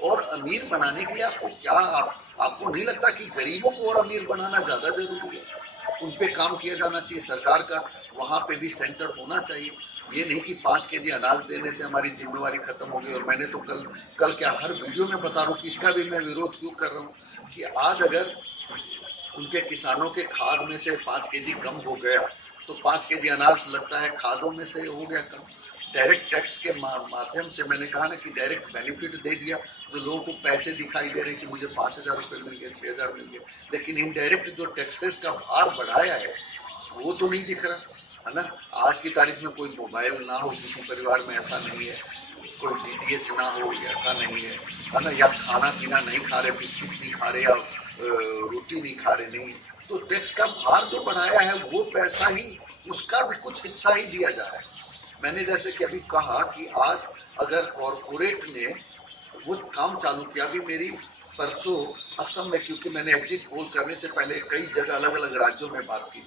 और अमीर बनाने के लिए आपको क्या, आपको नहीं लगता कि गरीबों को और अमीर बनाना ज्यादा जरूरी है, उन पे काम किया जाना चाहिए, सरकार का वहाँ पे भी सेंटर होना चाहिए। ये नहीं कि 5 केजी अनाज देने से हमारी जिम्मेवारी खत्म हो गई। और मैंने तो कल क्या हर वीडियो में बता रहा हूँ कि इसका भी मैं विरोध क्यों कर रहा हूँ कि आज अगर उनके किसानों के खाद में से 5 केजी कम हो गया तो 5 केजी अनाज लगता है खादों में से हो गया कम। डायरेक्ट टैक्स के माध्यम से मैंने कहा ना कि डायरेक्ट बेनिफिट दे दिया, जो लोगों को पैसे दिखाई दे रहे कि मुझे 5,000 रुपये मिल गए, 6,000 मिल गए, लेकिन इनडायरेक्ट जो टैक्सेस का भार बढ़ाया है वो तो नहीं दिख रहा, है ना। आज की तारीख में कोई मोबाइल ना हो किसी परिवार में ऐसा नहीं है, कोई डीटीएच ना हो ऐसा नहीं है ना, या खाना पीना नहीं खा रहे, बिस्किट नहीं खा रहे या रोटी नहीं खा रहे, नहीं, तो टैक्स का भार जो बढ़ाया है वो पैसा ही, उसका भी कुछ हिस्सा ही दिया जा रहा है। मैंने जैसे कि अभी कहा कि आज अगर कॉरपोरेट ने वो काम चालू किया, अभी मेरी परसों असम में, क्योंकि मैंने एग्जिट पोल करने से पहले कई जगह अलग अलग राज्यों में बात की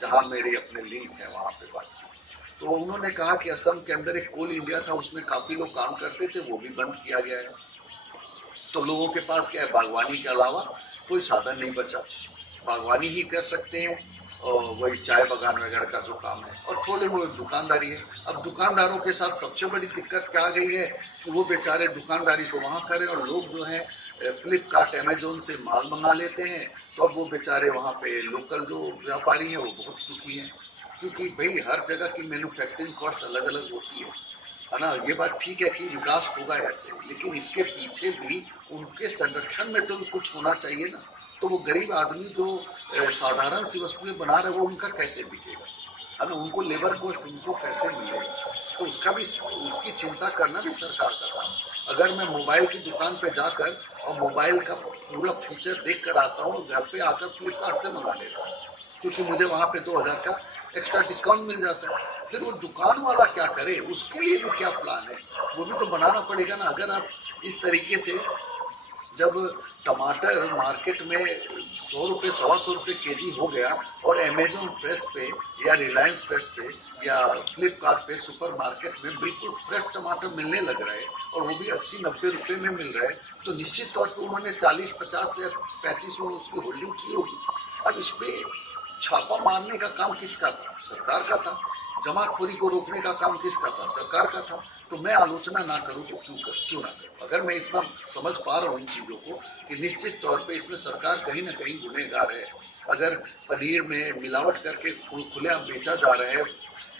जहां मेरे अपने लिंक है वहां पे बात की, तो उन्होंने कहा कि असम के अंदर एक कोल इंडिया था, उसमें काफी लोग काम करते थे, वो भी बंद किया गया है। तो लोगों के पास क्या है, बागवानी के अलावा कोई साधन नहीं बचा, बागवानी ही कर सकते हैं और वही चाय बागान वगैरह का जो काम है, और थोड़े बहुत दुकानदारी है। अब दुकानदारों के साथ सबसे बड़ी दिक्कत क्या आ गई है कि वो बेचारे दुकानदारी तो वहाँ करें और लोग जो है फ्लिपकार्ट अमेजोन से माल मंगा लेते हैं, तो अब वो बेचारे वहाँ पे लोकल जो व्यापारी हैं वो बहुत दुखी हैं, क्योंकि भाई हर जगह की मैन्युफैक्चरिंग कॉस्ट अलग अलग होती है ना। ये बात ठीक है कि विकास होगा ऐसे, लेकिन इसके पीछे भी उनके संरक्षण में तो कुछ होना चाहिए ना। तो वो गरीब आदमी जो साधारण सी वस्तुएं बना रहे वो उनका कैसे बिकेगा, है ना, उनको लेबर कॉस्ट उनको कैसे मिलेगा, तो उसका भी, उसकी चिंता करना भी सरकार का काम। अगर मैं मोबाइल की दुकान पे जाकर और मोबाइल का पूरा फीचर देख कर आता हूँ, घर पे आकर फ्लिपकार्ट से मंगा लेता हूँ, क्योंकि मुझे वहाँ पे 2,000 का एक्स्ट्रा डिस्काउंट मिल जाता है। फिर वो दुकान वाला क्या करे, उसके लिए भी क्या प्लान है, वो भी तो बनाना पड़ेगा ना। अगर आप इस तरीके से, जब टमाटर मार्केट में 100 रुपये 125 रुपये केजी हो गया और अमेजोन प्रेस पे या रिलायंस प्रेस पे या फ्लिपकार्ट पे सुपर मार्केट में बिल्कुल फ्रेश टमाटर मिलने लग रहा है और वो भी 80-90 रुपये में मिल रहा है, तो निश्चित तौर पर उन्होंने 40-50 या 35 में उसकी होल्डिंग की होगी। अब इस पर छापा मारने का काम किसका था, सरकार का था। जमाखोरी को रोकने का काम किसका था, सरकार का था। तो मैं आलोचना ना करूं तो क्यों ना करूं। अगर मैं इतना समझ पा रहा हूँ इन चीज़ों को कि निश्चित तौर पे इसमें सरकार कहीं ना कहीं गुनहगार है। अगर पनीर में मिलावट करके खुलेआम बेचा जा रहा है,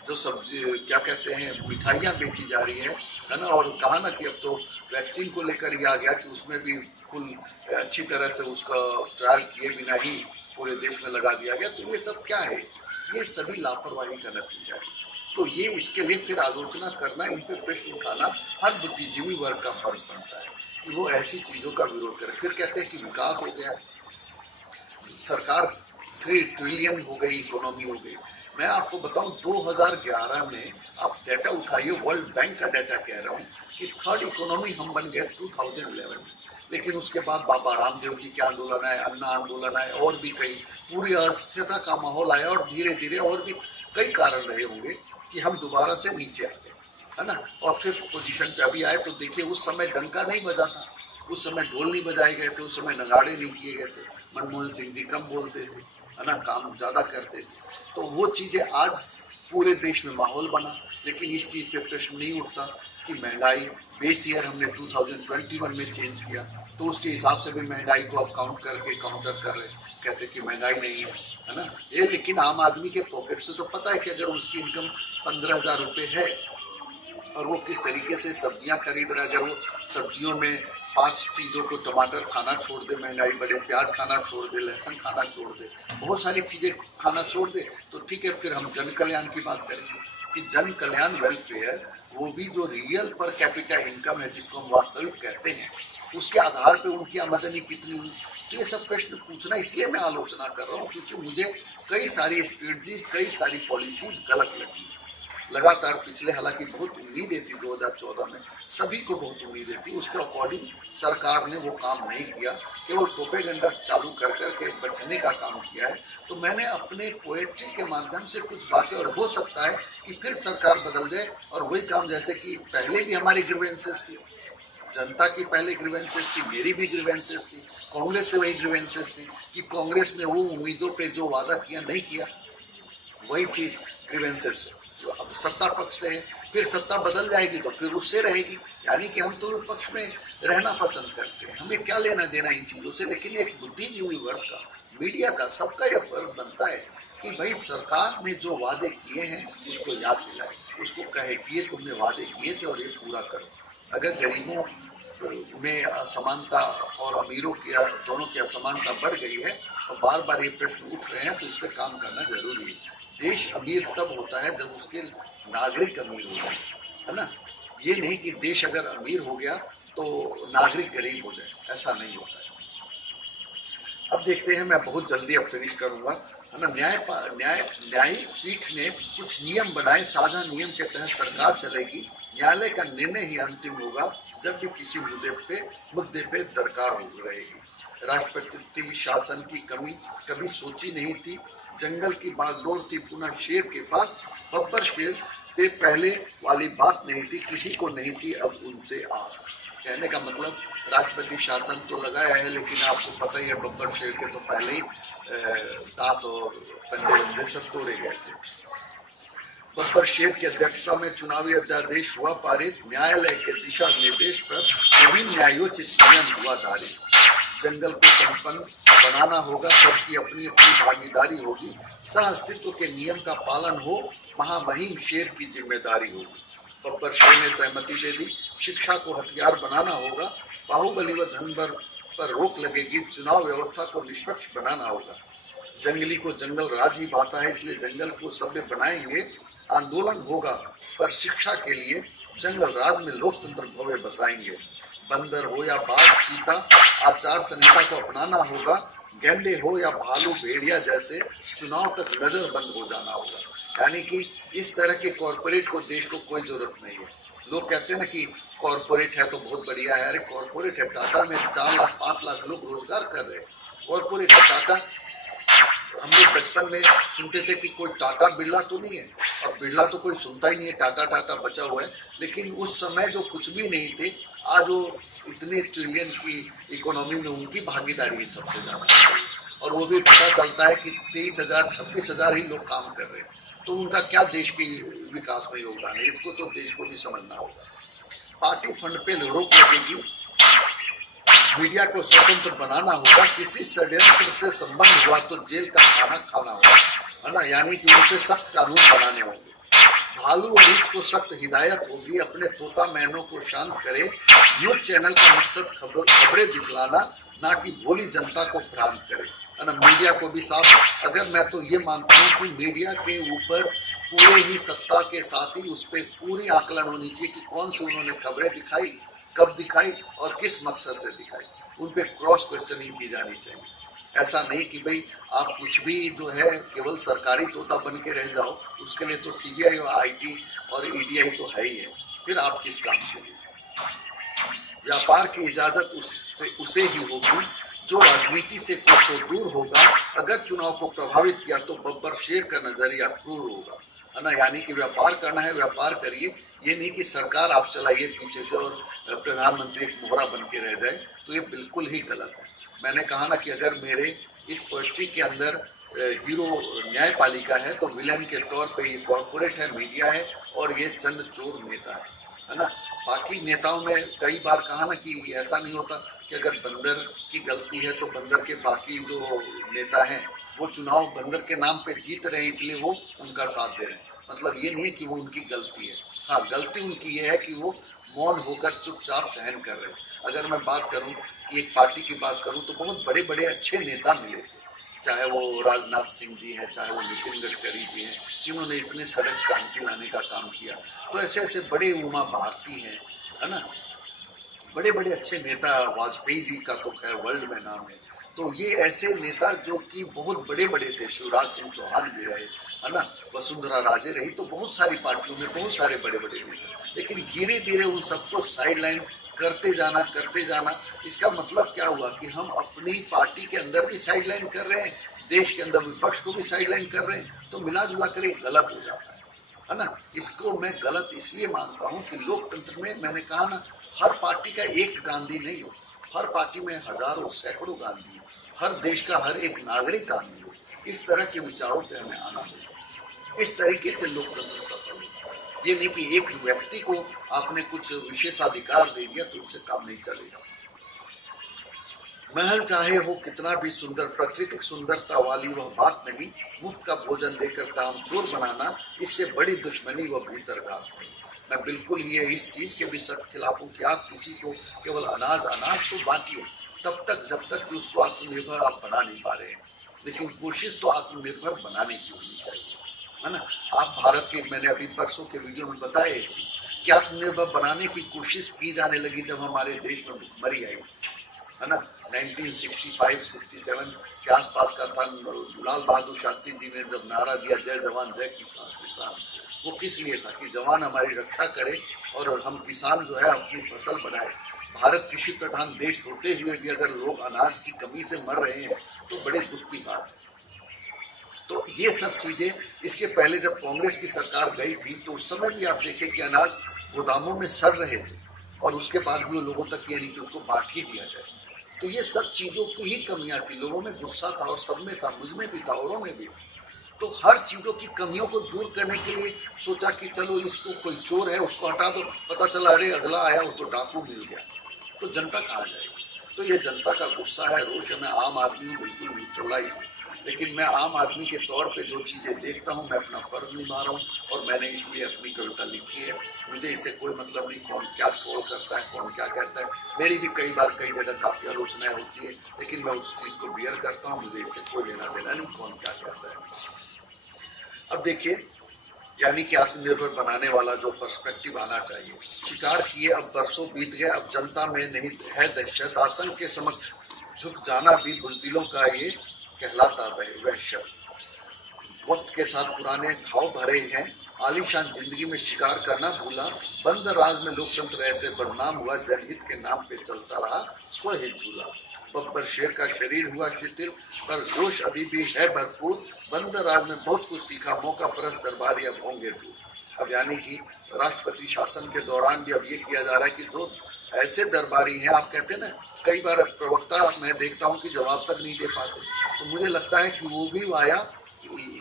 जो सब्जी क्या कहते हैं मिठाइयाँ बेची जा रही है ना, और कहा ना कि अब तो वैक्सीन को लेकर ये आ गया कि उसमें भी फुल अच्छी तरह से उसका ट्रायल किए बिना ही पूरे देश में लगा दिया गया, तो ये सब क्या है, ये सभी लापरवाही का नतीजा है। तो ये इसके लिए फिर आलोचना करना, इन पर प्रश्न उठाना हर बुद्धिजीवी वर्ग का फर्ज बनता है कि वो ऐसी चीज़ों का विरोध करे। फिर कहते हैं कि विकास हो गया, सरकार 3 ट्रिलियन हो गई, इकोनॉमी हो गई। मैं आपको बताऊं 2011 में आप डाटा उठाइए, वर्ल्ड बैंक का डाटा कह रहा हूँ कि 3rd इकोनॉमी हम बन गए 2011 में। लेकिन उसके बाद बाबा रामदेव जी के आंदोलन आए, अन्ना आंदोलन आए, और भी कई, पूरी अस्थिरता का माहौल आया और धीरे धीरे और भी कई कारण रहे होंगे कि हम दोबारा से नीचे आ गए, है ना। और फिर पोजीशन पे अभी आए तो देखिए उस समय डंका नहीं बजा था, उस समय ढोल नहीं बजाए गए थे, उस समय नगाड़े नहीं किए गए थे, मनमोहन सिंह जी कम बोलते थे, है ना, काम ज़्यादा करते थे। तो वो चीज़ें आज पूरे देश में माहौल बना, लेकिन इस चीज़ पे प्रश्न नहीं उठता कि महंगाई बेस ईयर हमने 2021 में चेंज किया, तो उसके हिसाब से भी महंगाई को अब काउंट करके काउंटर कर रहे, कहते कि महंगाई नहीं है ना ये। लेकिन आम आदमी के पॉकेट से तो पता है कि अगर उसकी इनकम 15,000 रुपये है और वो किस तरीके से सब्जियां खरीद रहा है, अगर वो सब्जियों में 5 चीज़ों को, टमाटर खाना छोड़ दे, महंगाई बढ़े, प्याज खाना छोड़ दे, लहसुन खाना छोड़ दे, बहुत सारी चीज़ें खाना छोड़ दे, तो ठीक है, फिर हम जन कल्याण की बात करेंगे कि जन कल्याण वेलफेयर, वो भी जो रियल पर कैपिटा इनकम है, जिसको हम वास्तविक कहते हैं, उसके आधार पे उनकी आमदनी कितनी हुई। तो ये सब प्रश्न पूछना, इसलिए मैं आलोचना कर रहा हूँ क्योंकि मुझे कई सारी स्ट्रेटजीज, कई सारी पॉलिसीज गलत लगी लगातार पिछले, हालांकि बहुत उम्मीदें थी 2014 में, सभी को बहुत उम्मीदें थी, उसके अकॉर्डिंग सरकार ने वो काम नहीं किया, केवल प्रोपेगेंडा चालू कर करके बचने का काम किया है। तो मैंने अपने पोएट्री के माध्यम से कुछ बातें, और हो सकता है कि फिर सरकार बदल जाए और वही काम, जैसे कि पहले भी हमारी ग्रीवेंसेस थी, जनता की पहले ग्रीवेंसेस थी, मेरी भी ग्रीवेंसेस थी, कांग्रेस से वही ग्रीवेंसेस थी कि कांग्रेस ने वो उम्मीदों पे जो वादा किया नहीं किया, वही चीज ग्रीवेंसेस अब सत्ता पक्ष से है, फिर सत्ता बदल जाएगी तो फिर उससे रहेगी। यानी कि हम तो पक्ष में रहना पसंद करते हैं, हमें क्या लेना देना इन चीजों से। लेकिन एक बुद्धिजीवी वर्ग का, मीडिया का, सबका यह फर्ज बनता है कि भाई सरकार ने जो वादे किए हैं उसको याद दिलाए, उसको कहे कि ये तुमने वादे किए थे और ये पूरा करो। अगर गरीबों में असमानता और अमीरों की, दोनों की असमानता बढ़ गई है और बार बार ये प्रश्न उठ रहे हैं, तो इस पर काम करना जरूरी है। देश अमीर तब होता है जब उसके नागरिक अमीर हो जाए, है ना। ये नहीं कि देश अगर अमीर हो गया तो नागरिक गरीब हो जाए, ऐसा नहीं होता है। अब देखते हैं, मैं बहुत जल्दी अब फिनिश करूंगा, है ना। न्यायिक पीठ ने कुछ नियम बनाए, साझा नियम के तहत सरकार चलेगी, न्यायालय का निर्णय ही अंतिम होगा जब भी किसी मुद्दे पे दरकार हो रहेगी। राष्ट्रपति शासन की कमी कभी सोची नहीं थी, जंगल की बागडोर थी पुनः शेर के पास, बब्बर शेर पे पहले वाली बात नहीं थी, किसी को नहीं थी अब उनसे आस। कहने का मतलब राष्ट्रपति शासन तो लगाया है, लेकिन आपको पता ही है बब्बर शेर के तो पहले ही दांत और पंजे सब तोड़े गए थे। बब्बर शेर की अध्यक्षता में चुनावी अध्यादेश हुआ पारित, न्यायालय के दिशा निर्देश पर विभिन्न न्यायोचित नियम हुआ जारी। जंगल को संपन्न बनाना होगा, सबकी अपनी अपनी भागीदारी होगी, सह अस्तित्व के नियम का पालन हो, महामहिम शेर की जिम्मेदारी होगी। बब्बर शेर ने सहमति दे दी, शिक्षा को हथियार बनाना होगा, बाहुबली व धनबर पर रोक लगेगी, चुनाव व्यवस्था को निष्पक्ष बनाना होगा। जंगली को जंगल राज ही भाता है, इसलिए जंगल को सभ्य बनाएंगे, आंदोलन होगा पर शिक्षा के लिए, जंगल राज में लोकतंत्र भव्य बसाएंगे। बंदर हो या बाघ चीता, आचार संहिता को अपनाना होगा, गैंडे हो या भालू भेड़िया जैसे, चुनाव तक नजरबंद हो जाना होगा। यानी कि इस तरह के कॉरपोरेट को देश को कोई जरूरत नहीं है। लोग कहते हैं ना कि कॉरपोरेट है तो बहुत बढ़िया है, अरे कॉरपोरेट है, टाटा में 4 लाख 5 लाख लोग रोजगार कर रहे हैं, कॉरपोरेट है टाटा। हम लोग बचपन में सुनते थे कि कोई टाटा बिरला तो नहीं है, अब बिरला तो कोई सुनता ही नहीं है, टाटा टाटा बचा हुआ है। लेकिन उस समय जो कुछ भी नहीं थे, आज वो इतने ट्रिलियन की इकोनॉमी में उनकी भागीदारी सबसे ज्यादा है, और वो भी पता चलता है कि 23,000 26,000 ही लोग काम कर रहे हैं, तो उनका क्या देश के विकास में योगदान है, इसको तो देश को भी समझना होगा। पार्टी फंड पे रोक लगेगी, मीडिया को स्वतंत्र बनाना होगा, किसी षड्यंत्र से संबंध हुआ तो जेल का खाना खाना होगा, है ना। यानी कि उन पे सख्त कानून बनाने होंगे। भालू और रीछ को सख्त हिदायत होगी, अपने तोता मैनों को शांत करे। न्यूज चैनल का मकसद खबरें दिखलाना, ना कि भोली जनता को भ्रांत करे, है ना। मीडिया को भी साफ, अगर मैं तो ये मानता हूँ कि मीडिया के ऊपर पूरे ही सत्ता के साथ ही उस पर पूरी आकलन होनी चाहिए कि कौन सी उन्होंने खबरें दिखाई, कब दिखाई और किस मकसद से दिखाई, उन पे क्रॉस क्वेश्चनिंग की जानी चाहिए। ऐसा नहीं कि भाई आप कुछ भी जो है केवल सरकारी तोता बन के रह जाओ, उसके लिए तो सीबीआई और आईटी और ईडीआई तो है ही है, फिर आप किस काम के लिए। व्यापार की इजाजत उसे ही होगी जो राजनीति से कोसों दूर होगा, अगर चुनाव को प्रभावित किया तो बब्बर शेर का नजरिया क्रूर होगा, है ना। यानी कि व्यापार करना है, व्यापार करिए, ये नहीं कि सरकार आप चलाइए पीछे से और प्रधानमंत्री एक मोहरा बन के रह जाए, तो ये बिल्कुल ही गलत है। मैंने कहा ना कि अगर मेरे इस पोएट्री के अंदर हीरो न्यायपालिका है तो विलन के तौर पे ये कॉर्पोरेट है, मीडिया है और ये चंद चोर नेता है ना। बाकी नेताओं में कई बार कहा ना कि ऐसा नहीं होता कि अगर बंदर की गलती है तो बंदर के बाकी जो नेता हैं वो चुनाव बंदर के नाम पे जीत रहे हैं इसलिए वो उनका साथ दे रहे हैं। मतलब ये नहीं है कि वो उनकी गलती है, हाँ गलती उनकी ये है कि वो मौन होकर चुपचाप सहन कर रहे हैं। अगर मैं बात करूं कि एक पार्टी की बात करूं तो बहुत बड़े बड़े अच्छे नेता मिले थे, चाहे वो राजनाथ सिंह जी हैं, चाहे वो नितिन गडकरी जी हैं, जिन्होंने इतने सड़क क्रांति लाने का काम किया। तो ऐसे ऐसे बड़े उमा भारती हैं, है ना, बड़े बड़े अच्छे नेता, वाजपेयी जी का तो खैर वर्ल्ड में नाम है। तो ये ऐसे नेता जो कि बहुत बड़े बड़े थे, शिवराज सिंह चौहान भी रहे, है ना, वसुंधरा राजे रही, तो बहुत सारी पार्टियों में बहुत सारे बड़े बड़े नेता। लेकिन धीरे धीरे उन सबको साइडलाइन करते जाना, इसका मतलब क्या हुआ कि हम अपनी पार्टी के अंदर भी साइडलाइन कर रहे हैं, देश के अंदर विपक्ष को भी साइडलाइन कर रहे हैं, तो मिला जुला कर एक गलत हो जाता है ना। इसको मैं गलत इसलिए मानता हूँ कि लोकतंत्र में मैंने कहा ना, हर पार्टी का एक गांधी नहीं हो, हर पार्टी में हजारों सैकड़ों गांधी हो, हर देश का हर एक नागरिक गांधी हो। इस तरह के विचारों पे हमें आना होगा, इस तरीके से लोकतंत्र सफल हो। ये नहीं कि एक व्यक्ति को आपने कुछ विशेषाधिकार दे दिया तो उससे काम नहीं चलेगा। महल चाहे हो कितना भी सुंदर, प्राकृतिक सुंदरता वाली वह बात नहीं, मुफ्त का भोजन देकर काम चोर बनाना, इससे बड़ी दुश्मनी व भीतर घात नहीं। मैं बिल्कुल ही इस चीज के भी सख्त खिलाफ हूँ कि आप किसी को केवल अनाज तो बांटिए तब तक जब तक कि उसको आत्मनिर्भर आप बना नहीं पा रहे हैं, लेकिन कोशिश तो आत्मनिर्भर बनाने की होनी चाहिए, है ना। आप भारत के, मैंने अभी परसों के वीडियो में बताया ये चीज कि आत्मनिर्भर बनाने की कोशिश की जाने लगी जब हमारे देश में भुखमरी आई, है ना। 1965-67 के आसपास का था। लाल बहादुर शास्त्री जी ने जब नारा दिया जय जवान जय किसान, वो किस लिए था कि जवान हमारी रक्षा करे और हम किसान जो है अपनी फसल बनाए। भारत कृषि प्रधान देश होते हुए भी अगर लोग अनाज की कमी से मर रहे हैं तो बड़े दुख की बात है। तो ये सब चीजें, इसके पहले जब कांग्रेस की सरकार गई थी तो उस समय भी आप देखें कि अनाज गोदामों में सड़ रहे थे और उसके बाद भी वो लोगों तक ये नहीं कि उसको बांट ही दिया जाए। तो ये सब चीजों की ही कमियां थी, लोगों में गुस्सा था और सब में था, मुझ में भी था, औरों में भी। तो हर चीजों की कमियों को दूर करने के लिए सोचा कि चलो इसको, कोई चोर है उसको हटा दो, पता चला अरे अगला आया वो तो डाकू मिल गया, तो जनता कहाँ जाएगी। तो ये जनता का गुस्सा है, रोष है। मैं आम आदमी हूँ, बिल्कुल न्यूट्रलाइज हूँ, लेकिन मैं आम आदमी के तौर पे जो चीज़ें देखता हूँ मैं अपना फर्ज निभा रहा हूँ और मैंने इसलिए अपनी कविता लिखी है। मुझे इससे कोई मतलब नहीं कौन क्या ट्रोल करता है, कौन क्या कहता है। मेरी भी कई बार कई जगह काफ़ी आलोचनाएं होती है, लेकिन मैं उस चीज़ को बियर करता हूँ, मुझे इससे कोई लेना देना नहीं कौन क्या कहता है। अब देखिए, यानी कि आत्मनिर्भर बनाने वाला जो पर्सपेक्टिव आना चाहिए। शिकार किए अब बरसों बीत गए, अब जनता में नहीं है दहशत, आतंक के समक्ष झुक जाना भी बुज़दिलों का ये कहलाता वहशत। वक्त के साथ पुराने घाव भरे हैं, आलीशान जिंदगी में शिकार करना भूला, बंद राज में लोकतंत्र ऐसे बदनाम हुआ, जनहित के नाम पे चलता रहा स्वहित झूला। बब्बर शेर का शरीर हुआ शिथिल, पर जोश अभी भी है भरपूर, बंद राज में बहुत कुछ सीखा, मौका परस्त दरबारी अब होंगे दूर। अब यानी कि राष्ट्रपति शासन के दौरान भी अब ये किया जा रहा है कि जो ऐसे दरबारी हैं, आप कहते हैं ना, कई बार प्रवक्ता मैं देखता हूँ कि जवाब तक नहीं दे पाते, तो मुझे लगता है कि वो भी वाया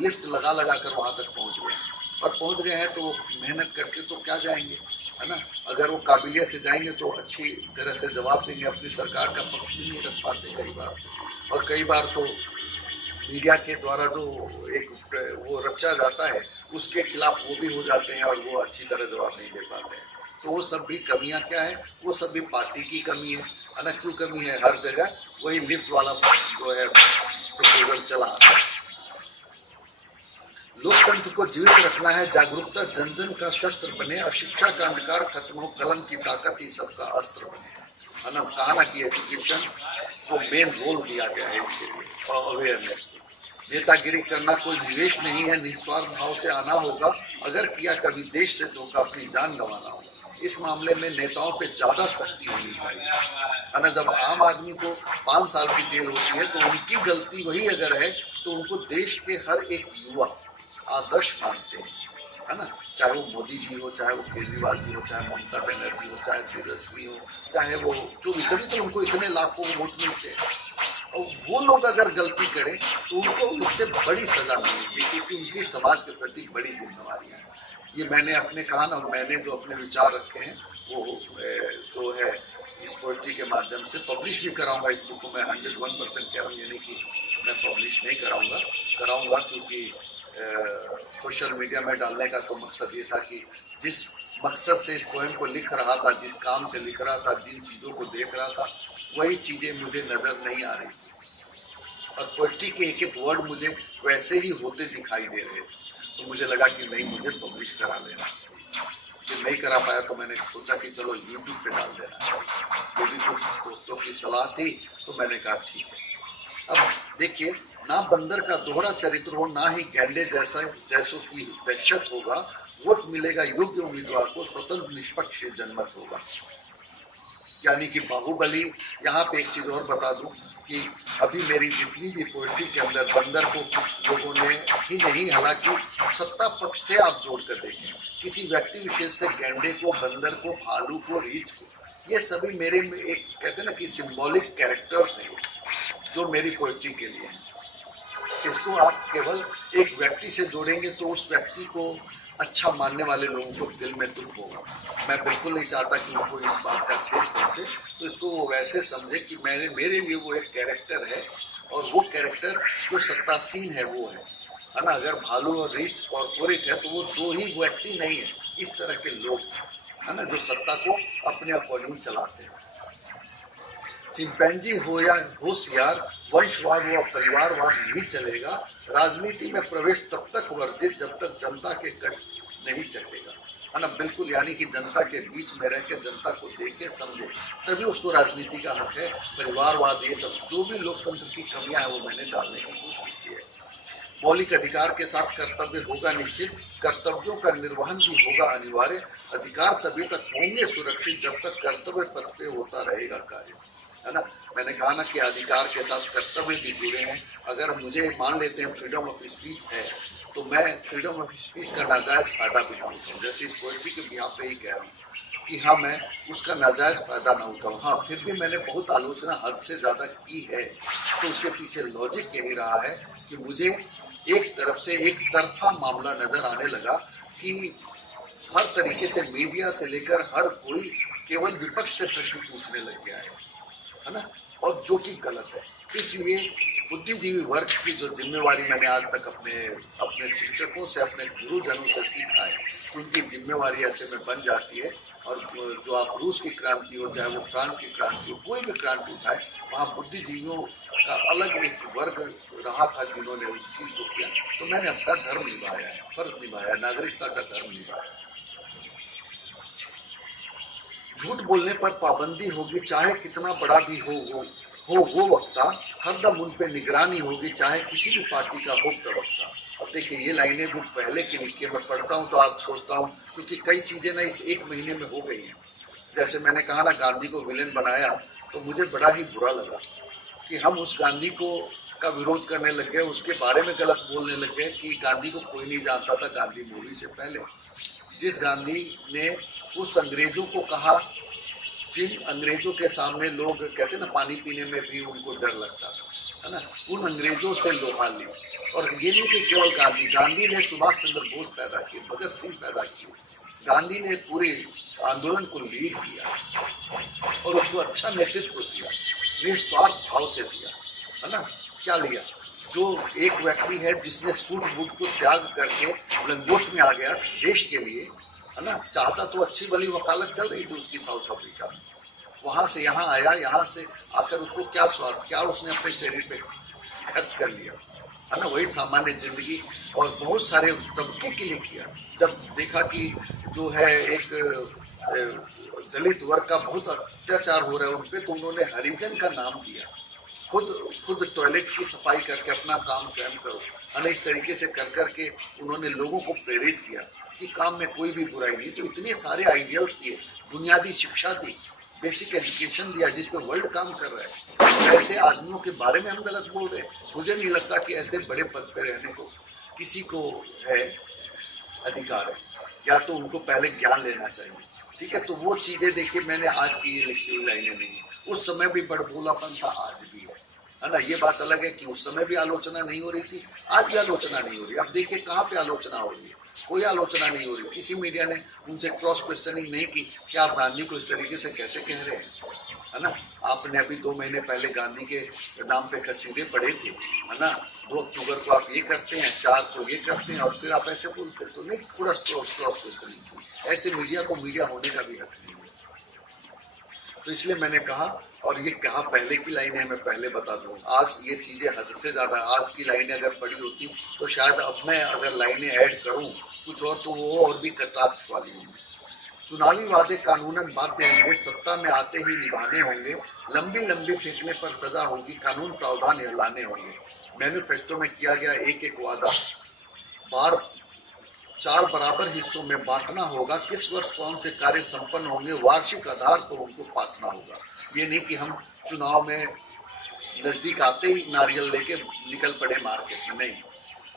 लिफ्ट लगा लगा कर वहाँ तक पहुँच गए हैं, और पहुँच गए हैं तो मेहनत करके तो क्या जाएंगे, है ना। अगर वो काबिलियत से जाएंगे तो अच्छी तरह से जवाब देंगे, अपनी सरकार का पक्ष भी नहीं रख पाते कई बार, और कई बार तो मीडिया के द्वारा जो एक वो रचा जाता है उसके खिलाफ वो भी हो जाते हैं और वो अच्छी तरह जवाब नहीं दे पाते हैं। तो वो सब भी कमियां क्या है, वो सब भी पार्टी की कमी है ना। क्यों कमी है, हर जगह वही लिफ्ट वाला जो है प्रपोजल चला आता है। लोकतंत्र को जीवित रखना है, जागरूकता जन जन का शस्त्र बने, अशिक्षा का अंधकार खत्म हो, कलम की ताकत ही सबका अस्त्र बने, है ना। कहा ना कि एजुकेशन को मेन रोल दिया गया है इसके लिए और अवेयरनेस। नेतागिरी करना कोई निवेश नहीं है, निस्वार्थ भाव से आना होगा, अगर किया कभी देश से धोखा अपनी जान गंवाना होगा। इस मामले में नेताओं पे ज्यादा सख्ती होनी चाहिए, है ना। जब आम आदमी को 5 साल की जेल होती है तो उनकी गलती वही अगर है तो उनको देश के हर एक युवा आदर्श मानते हैं, है ना। चाहे वो मोदी जी हो, चाहे वो केजरीवाल जी हो, चाहे ममता बनर्जी हो, चाहे तेजस्वी हो, चाहे वो जो भी, तभी तो उनको इतने लाखों वोट मिलते हैं। और वो लोग अगर गलती करें तो उनको इससे बड़ी सजा मिलनी चाहिए, क्योंकि उनकी समाज के प्रति बड़ी जिम्मेवारी है। ये मैंने अपने कान और मैंने जो अपने विचार रखे हैं वो जो है इस पोइट्री के माध्यम से पब्लिश भी कराऊंगा। इस बुक को मैं 101% कह रहा हूँ, यानी कि मैं पब्लिश नहीं कराऊंगा क्योंकि सोशल मीडिया में डालने का तो मकसद ये था कि जिस मकसद से इस पोएम को लिख रहा था, जिस काम से लिख रहा था, जिन चीज़ों को देख रहा था, वही चीज़ें मुझे नज़र नहीं आ रही थी और पोइट्री के एक एक वर्ड मुझे वैसे ही होते दिखाई दे रहे थे। तो मुझे लगा कि नहीं, मुझे पब्लिश करा लेना चाहिए। कि नहीं करा पाया तो मैंने सोचा कि चलो यूट्यूब पे डाल देना चाहिए। ये भी कुछ दोस्तों की सलाह थी तो मैंने कहा ठीक है। अब देखिए, ना बंदर का दोहरा चरित्र हो, ना ही गैंडे जैसों की दहशत होगा। वोट मिलेगा योग्य उम्मीदवार को, स्वतंत्र निष्पक्ष जनमत होगा। यानी कि बाहुबली। यहाँ पे एक चीज और बता दूं कि अभी मेरी जितनी भी पोइट्री के अंदर बंदर को कुछ लोगों ने ही नहीं, हालांकि सत्ता पक्ष से आप जोड़ कर देखें, किसी व्यक्ति विशेष से गैंडे को, बंदर को, भालू को, रीछ को, ये सभी मेरे में एक कहते हैं ना कि सिंबॉलिक कैरेक्टर्स हैं जो मेरी पोइट्री के लिए हैं। इसको आप केवल एक व्यक्ति से जोड़ेंगे तो उस व्यक्ति को अच्छा मानने वाले लोगों को दिल में दुख होगा। मैं बिल्कुल नहीं चाहता कि उनको इस बात का ठेस पहुंचे, तो इसको वो वैसे समझे कि मेरे लिए वो एक कैरेक्टर है और वो कैरेक्टर जो सत्तासीन है वो है ना। अगर भालू और रीछ कॉर्पोरेट है तो वो दो ही व्यक्ति नहीं है, इस तरह के लोग है ना, जो सत्ता को अपने अकॉर्डिंग चलाते हैं। चिंपैंजी हो या होशियार, वंशवाद व परिवारवाद नहीं चलेगा। राजनीति में प्रवेश तब तक वर्जित जब तक जनता के कष्ट नहीं चखेगा, है ना। बिल्कुल, यानी कि जनता के बीच में रह के जनता को देखे समझे तभी उसको राजनीति का हक है। परिवारवाद, ये सब जो भी लोकतंत्र की कमियां हैं वो मैंने डालने की कोशिश की है। मौलिक अधिकार के साथ कर्तव्य होगा निश्चित, कर्तव्यों का निर्वहन भी होगा अनिवार्य। अधिकार तभी तक होंगे सुरक्षित जब तक कर्तव्य पथ पे होता रहेगा कार्य, है ना। मैंने कहा ना कि अधिकार के साथ कर्तव्य भी जुड़े हैं। अगर मुझे मान लेते हैं फ्रीडम ऑफ स्पीच है तो मैं फ्रीडम ऑफ स्पीच का नाजायज फायदा भी ना उठाऊँ। जैसे इस पोइट्री के भी यहाँ पे ही कह रहा हूँ कि हाँ, मैं उसका नाजायज फायदा ना उठाऊँ। हाँ, फिर भी मैंने बहुत आलोचना हद से ज़्यादा की है, तो उसके पीछे लॉजिक यही रहा है कि मुझे एक तरफ से एक तरफा मामला नजर आने लगा कि हर तरीके से मीडिया से लेकर हर कोई केवल विपक्ष से प्रश्न पूछने लग गया है ना, और जो कि गलत है। इसलिए बुद्धिजीवी वर्ग की जो जिम्मेवारी मैंने आज तक अपने शिक्षकों से, अपने गुरुजनों से सीखा है, उनकी जिम्मेवारी ऐसे में बन जाती है। और जो आप रूस की क्रांति हो, चाहे वो फ्रांस की क्रांति हो, कोई भी क्रांति उठाए, वहाँ बुद्धिजीवियों का अलग एक वर्ग रहा था जिन्होंने उस चीज़ को किया। तो मैंने अपना धर्म निभाया है, फर्ज निभाया, नागरिकता का धर्म निभाया। झूठ बोलने पर पाबंदी होगी, चाहे कितना बड़ा भी हो वो वक्ता। हरदम उन पे निगरानी होगी, चाहे किसी भी पार्टी का हो प्रवक्ता। अब देखिए, ये लाइनें भी पहले की लिखी है, मैं पढ़ता हूँ तो आप सोचता हूँ, क्योंकि कई चीज़ें ना इस एक महीने में हो गई हैं। जैसे मैंने कहा ना, गांधी को विलेन बनाया, तो मुझे बड़ा ही बुरा लगा कि हम उस गांधी को का विरोध करने लग गए, उसके बारे में गलत बोलने लग गए कि गांधी को कोई नहीं जानता था गांधी मूवी से पहले। जिस गांधी ने उस अंग्रेजों को कहा, जिन अंग्रेजों के सामने लोग कहते ना पानी पीने में भी उनको डर लगता था, है ना, उन अंग्रेजों से लोहा ली। और ये नहीं कि केवल गांधी ने सुभाष चंद्र बोस पैदा किए, भगत सिंह पैदा किए, गांधी ने पूरे आंदोलन को लीड किया और उसको अच्छा नेतृत्व दिया, निस्वार्थ भाव से दिया, है ना। क्या लिया? जो एक व्यक्ति है जिसने सूट बूट को त्याग करके लंगोट में आ गया देश के लिए, है ना। चाहता तो अच्छी भली वकालत चल रही थी उसकी साउथ अफ्रीका में, वहां से यहाँ आया, यहाँ से आकर उसको क्या स्वार्थ, क्या उसने अपने शरीर पे खर्च कर लिया, है ना। वही सामान्य जिंदगी और बहुत सारे तबके के लिए किया। जब देखा कि जो है एक दलित वर्ग का बहुत अत्याचार हो रहा है उन पे, तो उन्होंने हरिजन का नाम दिया। खुद टॉयलेट की सफाई करके अपना काम स्वयं करो, है, इस तरीके से कर करके उन्होंने लोगों को प्रेरित किया कि काम में कोई भी बुराई नहीं। तो इतने सारे आइडियल्स दिए, बुनियादी शिक्षा दी, बेसिक एजुकेशन दिया, जिस पे वर्ल्ड काम कर रहा है। ऐसे आदमियों के बारे में हम गलत बोल रहे हैं। मुझे नहीं लगता कि ऐसे बड़े पद पे रहने को किसी को है अधिकार है, या तो उनको पहले ज्ञान लेना चाहिए। ठीक है, तो वो चीजें देखिए, मैंने आज की ये लिखी हुई लाइनें नहीं, उस समय भी बड़बोलापन था, आज भी है। है ना। ये बात अलग है कि उस समय भी आलोचना नहीं हो रही थी, आज भी आलोचना नहीं हो रही। अब देखिए कहाँ पे आलोचना हो रही है, कोई आलोचना नहीं हो रही। किसी मीडिया ने उनसे क्रॉस क्वेश्चनिंग नहीं की कि आप गांधी को इस तरीके से कैसे कह रहे हैं, है ना। आपने अभी 2 महीने पहले गांधी के नाम पे कसीदे पढ़े थे, है ना। 2 अक्टूबर को आप ये करते हैं, 4 को ये करते हैं और फिर आप ऐसे बोलते हैं, तो नहीं पूरा क्रॉस क्वेश्चनिंग की। ऐसे मीडिया को मीडिया होने का भी हक नहीं है। तो इसलिए मैंने कहा, और ये कहा पहले की लाइनें मैं पहले बता दूं, आज ये चीजें हद से ज्यादा, आज की लाइनें अगर पड़ी होती तो शायद अब मैं अगर लाइनें ऐड करूं कुछ और तो वो और भी कटाक्ष वाली होंगी। चुनावी वादे कानूनन बाध्य होंगे, सत्ता में आते ही निभाने होंगे, लंबी लंबी फेंकने पर सजा होगी, कानून प्रावधान लाने होंगे। मैनिफेस्टो में किया गया एक एक वादा 4 बराबर हिस्सों में बांटना होगा, किस वर्ष कौन से कार्य संपन्न होंगे, वार्षिक आधार पर उनको बांटना होगा। ये नहीं कि हम चुनाव में नजदीक आते ही नारियल लेके निकल पड़े मार्केट में, नहीं।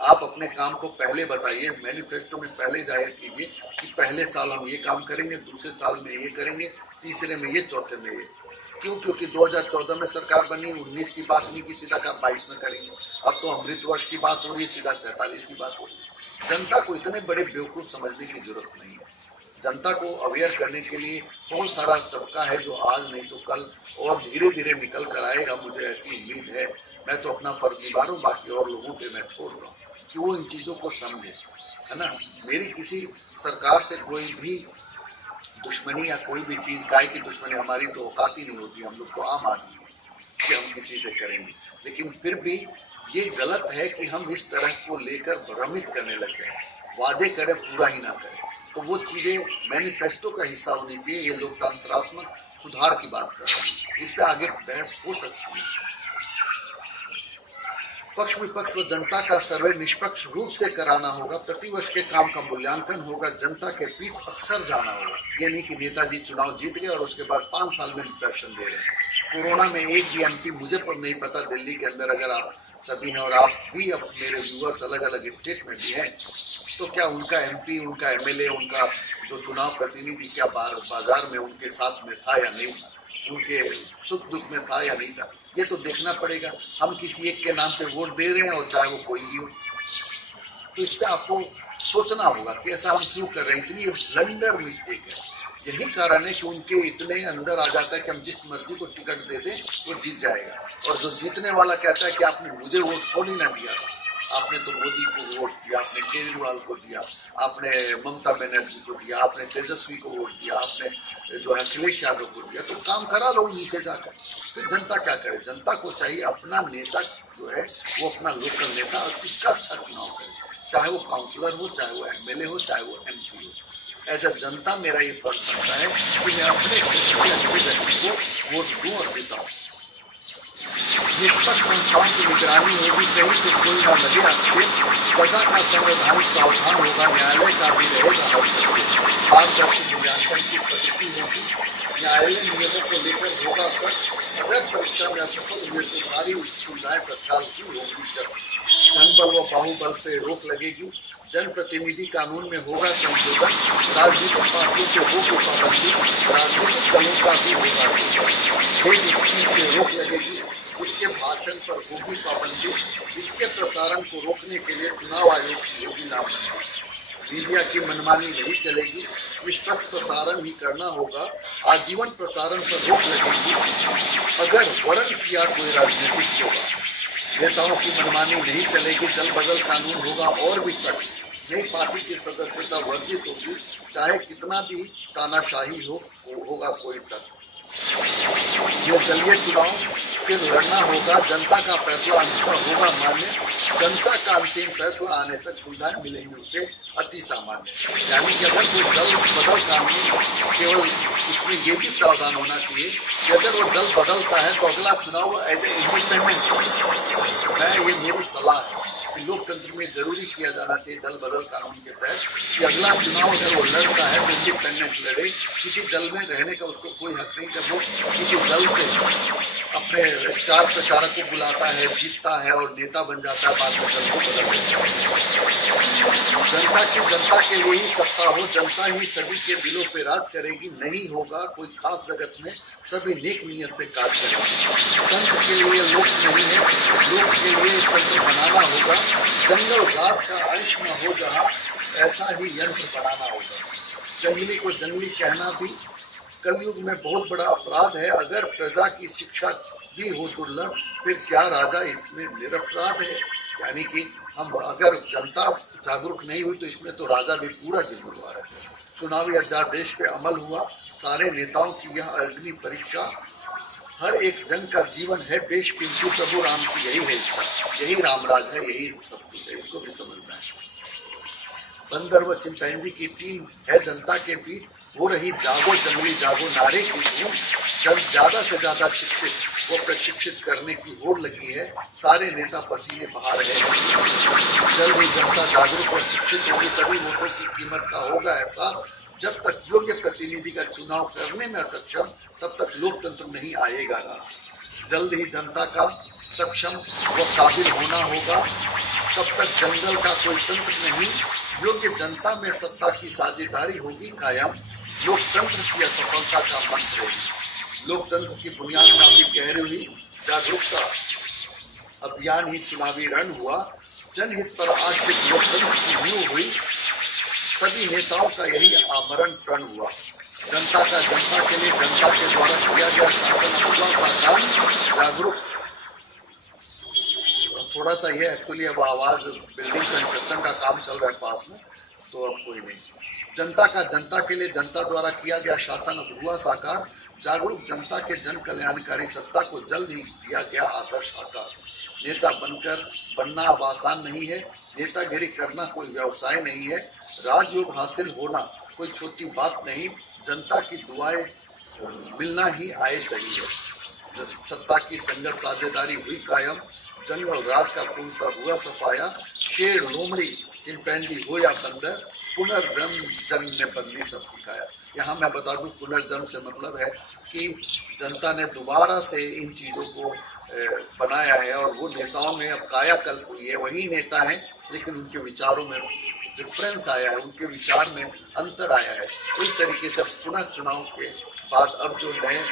आप अपने काम को पहले बताइए, मैनिफेस्टो में पहले जाहिर कीजिए कि पहले साल हम ये काम करेंगे, दूसरे साल में ये करेंगे, तीसरे में ये, चौथे में ये। क्यों? क्योंकि 2014 में सरकार बनी, 19 की बात नहीं की, सीधा कहा 22 में करेंगे। अब तो अमृत वर्ष की बात हो रही है, सीधा 47 की बात हो रही है। जनता को इतने बड़े बेवकूफ समझने की जरूरत नहीं है। जनता को अवेयर करने के लिए बहुत सारा तबका है जो आज नहीं तो कल और धीरे धीरे निकल कर आएगा, मुझे ऐसी उम्मीद है। मैं तो अपना फर्ज निभा रहा हूँ, बाकी और लोगों पे मैं छोड़ रहा हूँ कि वो इन चीज़ों को समझे, है ना। मेरी किसी सरकार से कोई भी दुश्मनी या कोई भी चीज़, काय की दुश्मनी, हमारी तो औकात ही नहीं होती, हम लोग तो आम आदमी हैं कि हम किसी से करेंगे। लेकिन फिर भी ये गलत है कि हम इस तरह को लेकर भ्रमित करने लग जाए, वादे करें पूरा ही ना करें। तो वो चीज़ें मैनिफेस्टो का हिस्सा होनी चाहिए। ये लोकतंत्रात्मक सुधार की बात कर रहे हैं, इस पे आगे बहस हो सकती है। पक्ष विपक्ष व जनता का सर्वे निष्पक्ष रूप से कराना होगा, प्रतिवर्ष के काम का मूल्यांकन होगा, जनता के बीच अक्सर जाना होगा। ये नहीं कि नेताजी चुनाव जीत गए और उसके बाद 5 साल में दर्शन दे रहे हैं। कोरोना में एक भी एमपी, मुझे पर नहीं पता दिल्ली के अंदर अगर आप सभी हैं और आप भी, अब मेरे व्यूअर्स अलग अलग स्टेट में भी हैं, तो क्या उनका एमपी, उनका एमएलए, उनका जो चुनाव प्रतिनिधि क्या बाजार में उनके साथ में था या नहीं था, उनके सुख दुख में था या नहीं था, ये तो देखना पड़ेगा। हम किसी एक के नाम पे वोट दे रहे हैं और चाहे वो कोई भी हो, तो इस पर आपको सोचना होगा कि ऐसा हम क्यों कर रहे हैं। इतनी ब्लंडर मिस्टेक है। यही कारण है कि उनके इतने अंदर आ जाता है कि हम जिस मर्जी को टिकट दे दें वो जीत जाएगा, और जो जीतने वाला कहता है कि आपने मुझे वोट क्यों नहीं ना दिया था, आपने तो मोदी को वोट दिया, आपने केजरीवाल को दिया, आपने ममता बनर्जी को दिया, आपने तेजस्वी को वोट दिया, आपने जो है अखिलेश यादव को दिया, तो काम करा लो नीचे जाकर। फिर जनता क्या करे? जनता को चाहिए अपना नेता जो है वो अपना लोकल नेता, और किसका अच्छा चुनाव करे, चाहे वो काउंसलर हो, चाहे वो एमएलए हो, चाहे वो एमपी हो। एज अ जनता मेरा ये फर्ज बनता है कि मैं अपने अच्छे व्यक्ति को वोट दूँ और देता हूँ। निष्पक्ष संस्थाओं की निगरानी होगी, कहीं से कोई ना लगे आक्षेप, सजा का संवैधानिक प्रावधान होगा, न्यायालय का भी रहेगा हस्तक्षेप, पारदर्शी मूल्यांकन की पद्धति होगी, न्यायालय नियमों को लेकर होगा सख्त, अगर परीक्षा में असफल हुए तो सारी सुविधाएं तत्काल की होगी जब, धनबल व बाहुबल पे रोक लगेगी, जनप्रतिनिधि कानून में होगा संशोधन, राजनीतिक पार्टियों के होगी पाबंदी, राजनीतिक दलों का भी होगा रोक लगेगी, उसके भाषण पर होगी पाबंदी, इसके प्रसारण को रोकने के लिए चुनाव आयोग की होगी नामबंदी, मीडिया की मनमानी नहीं चलेगी, निष्पक्ष प्रसारण ही करना होगा, आजीवन प्रसारण पर रोक लगेगी, अगर वर्णन किया कोई राजनीतिक होगा, नेताओं की मनमानी नहीं चलेगी, दल बदल कानून होगा और भी सख्त, नई पार्टी की सदस्यता वर्जित होगी, चाहे कितना भी तानाशाही होगा कोई तक। ये दलीय चुनाव फिर लड़ना होगा, जनता का फैसला अंतिम होगा मान्य, जनता का अंतिम फैसला आने तक सुविधाएं मिलेंगी उसे अति सामान्य। यानी कि अगर कोई दल बदल कानून, केवल उसमें ये भी प्रावधान होना चाहिए कि अगर वो दल बदलता है तो अगला चुनाव एज ए इंडिपेंडेंट। मैं ये मेरी सलाह है कि लोकतंत्र में जरूरी किया जाना चाहिए दल बदल कानून के तहत कि अगला चुनाव अगर वो लड़ता है तो इंडिपेंडेंट लड़े, किसी दल में रहने का उसको कोई हक नहीं, जब वो किसी दल से अपने स्टार प्रचारक को बुलाता है, जीतता है और नेता बन जाता है, बाद में दल को बदल देता है। जनता के लिए ही सत्ता हो, जनता ही सभी के दिलों पे राज करेगी, नहीं होगा कोई खास जगत में, सभी नेक नियत से काज करेंगे। तंत्र के लिए लोक नहीं है, लोक के लिए तंत्र बनाना होगा। जंगल राज का अंश में हो जहाँ, ऐसा ही यंत्र बनाना होगा। जंगली को जंगली कहना भी कलयुग में बहुत बड़ा अपराध है। अगर प्रजा की शिक्षा भी हो दुर्लभ, फिर क्या राजा इसमें निरपराध है। यानी कि हम अगर जनता जागरूक नहीं हुई तो इसमें तो राजा भी पूरा जिम्मेदार है। चुनावी अध्यादेश पे अमल हुआ, सारे नेताओं की यह अग्नि परीक्षा। हर एक जन का जीवन है बेशकीमती, प्रभु राम की यही है इच्छा, यही रामराज है, यही सब कुछ है, इसको भी समझना है। बंदर व चिंपैंजी की टीम है जनता के बीच, हो रही जागो जंगली जागो नारे की धूम। जब ज्यादा से ज्यादा शिक्षित वो प्रशिक्षित करने की होड़ लगी है, सारे नेता पसीने बहा रहे हैं। जल्द ही जनता जागरूक और शिक्षित होगी, तभी वोटों की कीमत का होगा एहसास। जब तक योग्य प्रतिनिधि का चुनाव करने में सक्षम, तब तक लोकतंत्र नहीं आएगा रास। जल्द ही जनता का सक्षम व काबिल होना होगा, तब तक जंगल का कोई तंत्र नहीं। योग्य जनता में सत्ता की साझेदारी होगी कायम, लोकतंत्र की असफलता का मंत्र है। लोकतंत्र की बुनियाद काफी गहरी हुई, जागरूकता अभियान ही चुनावी रण हुआ। जनहित पर आश्रित लोकतंत्र की नींव हुई, सभी नेताओं का यही आमरण प्रण हुआ। जनता का जनता के लिए, जनता के द्वारा किया गया शासन हुआ साकार। जागरूक थोड़ा सा ये एक्चुअली अब आवाज बिल्डिंग कंस्ट्रक्शन का काम चल रहा है पास में, तो अब कोई नहीं। जनता का जनता के लिए, जनता द्वारा किया गया शासन अब हुआ साकार। जागरूक जनता के जन कल्याणकारी सत्ता को जल्द ही दिया गया आदर्श आकार। नेता बनना अब आसान नहीं है, नेतागिरी करना कोई व्यवसाय नहीं है। राजयोग हासिल होना कोई छोटी बात नहीं, जनता की दुआएं मिलना ही आए सही है। सत्ता की संगत साझेदारी हुई कायम, जंगल राज का पूर्णतः हुआ सफाया। शेर लोमड़ी चिंपैंजी हो या बंदर, पुनर्जन्म जन ने बदली सब दिखाया। यहाँ मैं बता दूं, पुनर्जन्म से मतलब है कि जनता ने दोबारा से इन चीज़ों को बनाया है, और वो नेताओं में अब कायाकल्प हुई है। वही नेता हैं, लेकिन उनके विचारों में डिफरेंस आया है, उनके विचार में अंतर आया है। इस तरीके से पुनः चुनाव के बाद अब जो नए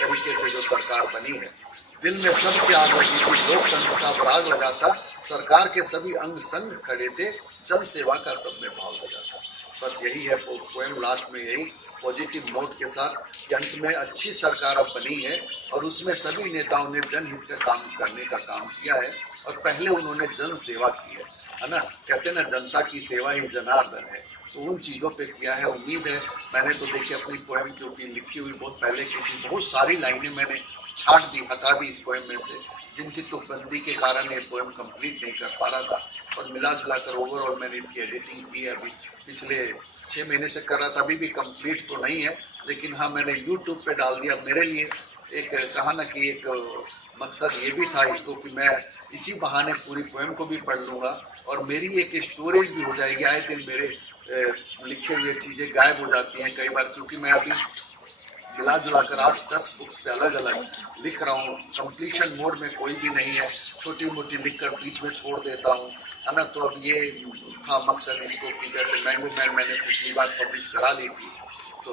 तरीके से जो सरकार बनी है, दिल में सबके आग लगी थी, लोकतंत्र का बराग लगाता, सरकार के सभी अंग संग खड़े थे, जन सेवा का सब में भाव लगा था। बस यही है पोएम, लास्ट में यही पॉजिटिव नोट के साथ कि अंत में अच्छी सरकार अब बनी है, और उसमें सभी नेताओं ने जनहित का काम करने का काम किया है, और पहले उन्होंने जन सेवा की है ना। कहते हैं ना, जनता की सेवा ही जनार्दन है, तो उन चीज़ों पे किया है। उम्मीद है, मैंने तो देखिए अपनी पोएम क्योंकि लिखी हुई बहुत पहले की थी, बहुत सारी लाइनें मैंने छाट दी, हटा दी इस पोएम में से, जिनकी तुकबंदी के कारण ये पोएम कंप्लीट नहीं कर पा रहा था। और मिला जुला कर ओवरऑल मैंने इसकी एडिटिंग की है, अभी पिछले 6 महीने से कर रहा था, अभी भी कंप्लीट तो नहीं है, लेकिन हाँ मैंने यूट्यूब पे डाल दिया। मेरे लिए एक कहा ना कि एक मकसद ये भी था इसको कि मैं इसी बहाने पूरी पोएम को भी पढ़ लूँगा, और मेरी एक स्टोरेज भी हो जाएगी। आए दिन मेरे लिखे हुए चीज़ें गायब हो जाती हैं कई बार, क्योंकि मैं अभी मिला जुला कर 8-10 बुक्स पे अलग अलग लिख रहा हूँ। कंप्लीशन मोड में कोई भी नहीं है, छोटी मोटी लिख कर बीच में छोड़ देता हूँ, है ना। तो अब ये था मकसद इसको कि जैसे मैंगो मैन मैंने पिछली बार पब्लिश करा ली थी, तो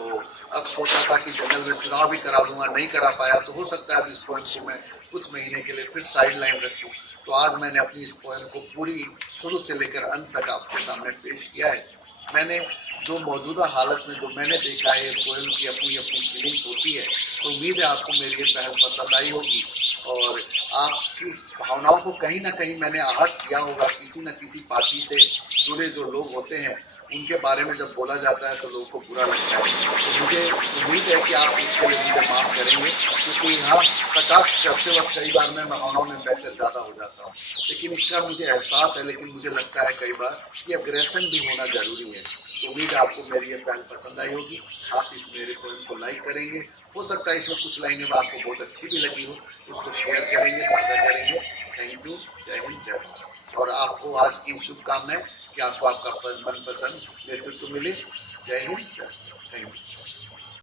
अब सोचा था कि जंगल में चुनाव भी करा लूँगा, नहीं करा पाया, तो हो सकता है अब इस पोएम को मैं कुछ महीने के लिए फिर साइड लाइन रखूँ। तो आज मैंने अपनी इस पोएम को पूरी शुरू से लेकर अंत तक आपके सामने पेश किया है। मैंने जो मौजूदा हालत में जो मैंने देखा है, पोएम की अपनी अपनी फीलिंग्स होती है, तो उम्मीद है आपको मेरी ये पहल पसंद आई होगी, और आपकी भावनाओं को कहीं ना कहीं मैंने आहत किया होगा। किसी न किसी पार्टी से जुड़े जो लोग होते हैं, उनके बारे में जब बोला जाता है तो लोगों को बुरा लगता है। तो मुझे उम्मीद है कि आप इसके लिए मुझे माफ़ करेंगे, क्योंकि यहाँ कटाक्ष करते वक्त कई बार मैं भावनाओं में बहकर ज़्यादा हो जाता हूँ, लेकिन इसका मुझे एहसास है। लेकिन मुझे लगता है कई बार कि अग्रेशन भी होना ज़रूरी है। तो उम्मीद है आपको मेरी ये पहल पसंद आई होगी, आप इस मेरे पोएम को लाइक करेंगे। हो सकता है इसमें कुछ लाइनें आपको बहुत अच्छी भी लगी हो, उसको शेयर करेंगे, साझा करेंगे। थैंक यू, जय हिंद, जय भारत। और आपको आज की शुभकामनाएं कि आपको आपका मनपसंद नेतृत्व मिले। जय हिंद, जय, थैंक यू।